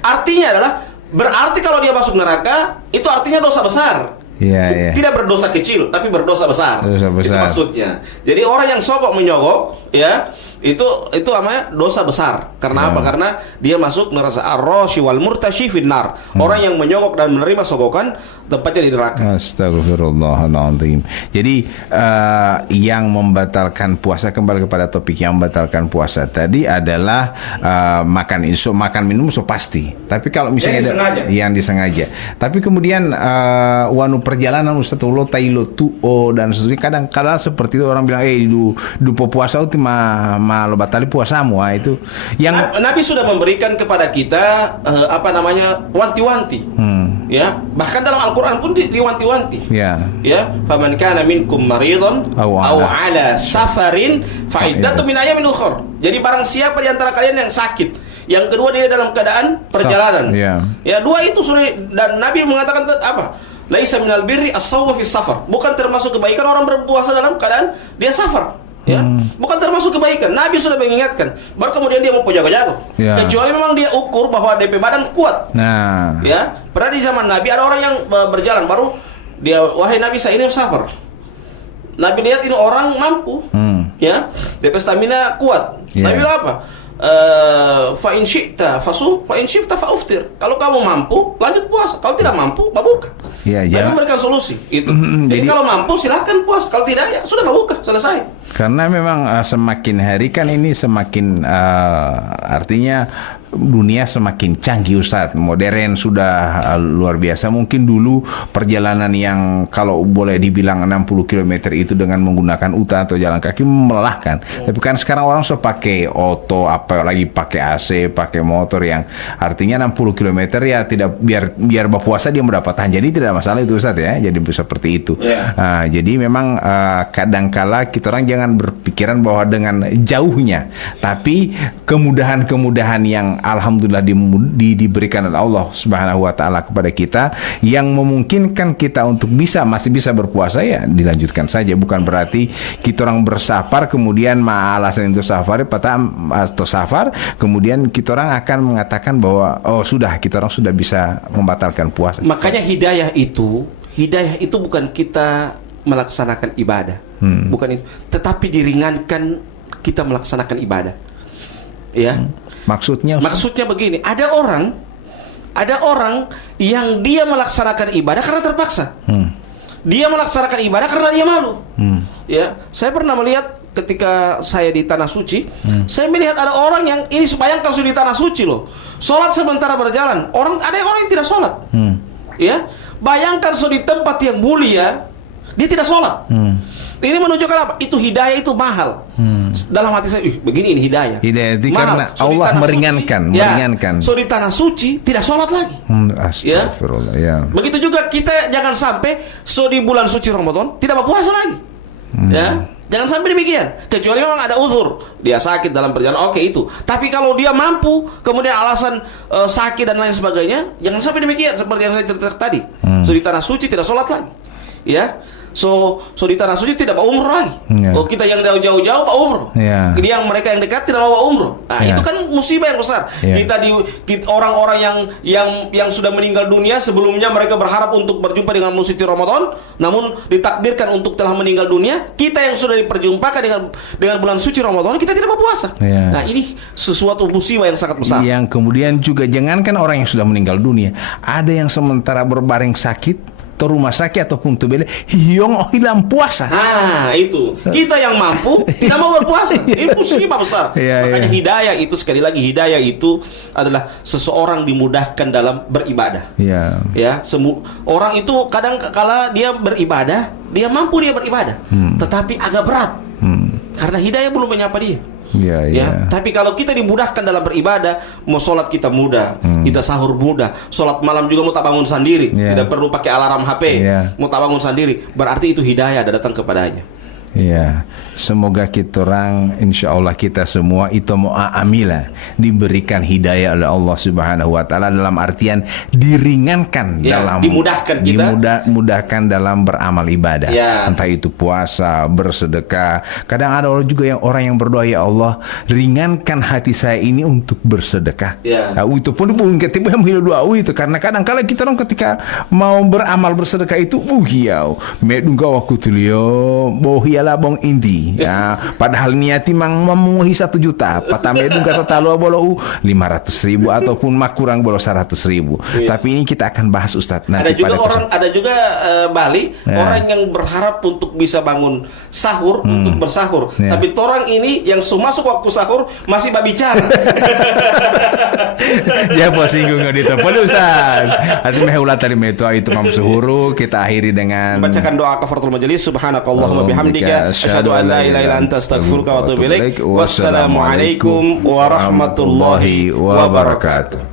Artinya adalah berarti kalau dia masuk neraka itu artinya dosa besar. Iya. Tidak berdosa kecil, tapi berdosa besar. Dosa besar. Itu maksudnya. Jadi orang yang sogok menyogok, ya itu namanya dosa besar. Karena apa? Karena dia masuk neraka. Ar-rashi wal murtashi finnar. Orang yang menyogok dan menerima sogokan tempatnya di neraka. Astagfirullahaladzim. Jadi yang membatalkan puasa, kembali kepada topik yang membatalkan puasa tadi adalah makan minum so pasti. Tapi kalau misalnya yang disengaja. Tapi kemudian wanu perjalanan Ustaz ulo tailo tuo dan seterusnya, kadang-kadang seperti itu orang bilang du puasa itu lo batali puasamu. Itu yang Nabi sudah memberikan kepada kita apa namanya wanti-wanti. Ya, bahkan dalam Al-Qur'an pun diwanti-wanti. Ya, faman kana minkum maridhan aw ala safarin fa iddatu min ayamin ukhra. Jadi barang siapa di antara kalian yang sakit, yang kedua dia dalam keadaan perjalanan. Ya, dua itu sudah, dan Nabi mengatakan apa? Laisa minal birri as-sawmu fi safar. Bukan termasuk kebaikan orang berpuasa dalam keadaan dia safar. Ya, bukan termasuk kebaikan. Nabi sudah mengingatkan. Baru kemudian dia mau jago-jago. Kecuali memang dia ukur bahwa DP badan kuat. Ya, pernah di zaman Nabi ada orang yang berjalan, baru dia, "Wahai Nabi, saya ini safar." Nabi lihat ini orang mampu. Ya, DP stamina kuat. Nabi bilang apa? Fa in syi'ta fasum, fa in syi'ta fa'uftir. Kalau kamu mampu, lanjut puasa. Kalau tidak mampu, berbuka. Nabi memberikan solusi itu. Jadi kalau mampu silahkan puasa. Kalau tidak, ya sudah berbuka, selesai. Karena memang semakin hari kan ini semakin artinya dunia semakin canggih Ustaz, modern sudah luar biasa. Mungkin dulu perjalanan yang kalau boleh dibilang 60 km itu dengan menggunakan unta atau jalan kaki melelahkan. Tapi kan sekarang orang sudah pakai oto, apalagi pakai AC, pakai motor yang artinya 60 km ya tidak biar berpuasa dia mendapatkan. Jadi tidak masalah itu Ustaz ya. Jadi seperti itu. Jadi memang kadangkala kita orang jangan berpikiran bahwa dengan jauhnya, tapi kemudahan-kemudahan yang alhamdulillah diberikan oleh Allah Subhanahu wa taala kepada kita yang memungkinkan kita untuk masih bisa berpuasa, ya dilanjutkan saja. Bukan berarti kita orang bersafar kemudian alasan itu safar atau safar kemudian kita orang akan mengatakan bahwa kita orang sudah bisa membatalkan puasa. Makanya hidayah itu bukan kita melaksanakan ibadah. bukan itu. Tetapi diringankan kita melaksanakan ibadah. Ya. Maksudnya begini, ada orang yang dia melaksanakan ibadah karena terpaksa. Dia melaksanakan ibadah karena dia malu. Ya, saya pernah melihat ketika saya di tanah suci, saya melihat ada orang yang ini bayangkan sudah di tanah suci loh. Sholat sementara berjalan, ada orang yang tidak sholat. Ya, bayangkan sudah di tempat yang mulia, dia tidak sholat. Ini menunjukkan apa? Itu hidayah itu mahal. Dalam hati saya, begini ini hidayah. Hidayah itu mahal. karena Allah meringankan, meringankan. So di tanah suci tidak sholat lagi. Astagfirullah. Ya. Begitu juga kita jangan sampai di bulan suci Ramadan tidak berpuasa lagi. Ya, jangan sampai demikian. Kecuali memang ada uzur, dia sakit dalam perjalanan, oke itu. Tapi kalau dia mampu, kemudian alasan sakit dan lain sebagainya, jangan sampai demikian seperti yang saya ceritakan tadi. So di tanah suci tidak sholat lagi. Ya. So di tanah suci tidak mau umroh lagi. Oh, kita yang jauh-jauh mau umroh. Yang mereka yang dekat tidak mau umroh. Nah, itu kan musibah yang besar. Kita orang-orang yang sudah meninggal dunia sebelumnya mereka berharap untuk berjumpa dengan bulan suci Ramadan, namun ditakdirkan untuk telah meninggal dunia. Kita yang sudah diperjumpakan dengan bulan suci Ramadan, kita tidak berpuasa. Nah, ini sesuatu musibah yang sangat besar. Yang kemudian juga jangankan orang yang sudah meninggal dunia, ada yang sementara berbaring sakit atau rumah sakit ataupun tubele hilang puasa. Nah, itu. Kita yang mampu tidak mau berpuasa. Ini musibah besar. Makanya hidayah itu, sekali lagi, hidayah itu adalah seseorang dimudahkan dalam beribadah. Ya, orang itu kadang kala dia beribadah, dia mampu dia beribadah. Tetapi agak berat. Karena hidayah belum menyapa dia. Tapi kalau kita dimudahkan dalam beribadah, mau sholat kita mudah, kita sahur mudah, sholat malam juga mau tak bangun sendiri, tidak perlu pakai alarm HP, mau tak bangun sendiri, berarti itu hidayah datang kepadanya. Semoga kita orang, insya Allah kita semua itu mu'amila diberikan hidayah oleh Allah Subhanahu Wa Taala, dalam artian diringankan dalam dimudahkan kita, dimudahkan dalam beramal ibadah, entah itu puasa, bersedekah. Kadang ada orang yang berdoa, ya Allah ringankan hati saya ini untuk bersedekah. Itu pun ketiba yang doa itu, karena kadang kala kita orang ketika mau beramal bersedekah itu medungga waktu tulio bohiala bong indi padahal niati mang memenuhi 1 juta patamedung kata talu bolo 500.000 ataupun kurang bolo 100.000. Tapi ini kita akan bahas Ustadz nanti. Ada juga Bali orang yang berharap untuk bisa bangun sahur untuk bersahur, tapi orang ini yang masuk waktu sahur masih berbicara. Ya posinggung di telepon Ustadz. Hati mehulat tadi itu mam suhuru, kita akhiri dengan bacakan doa kafaratul majelis. Subhanakallahumma bihamdika asyhadu an la ilaha illa anta astaghfiruka wa atubu ilaik. Wassalamualaikum warahmatullahi wabarakatuh.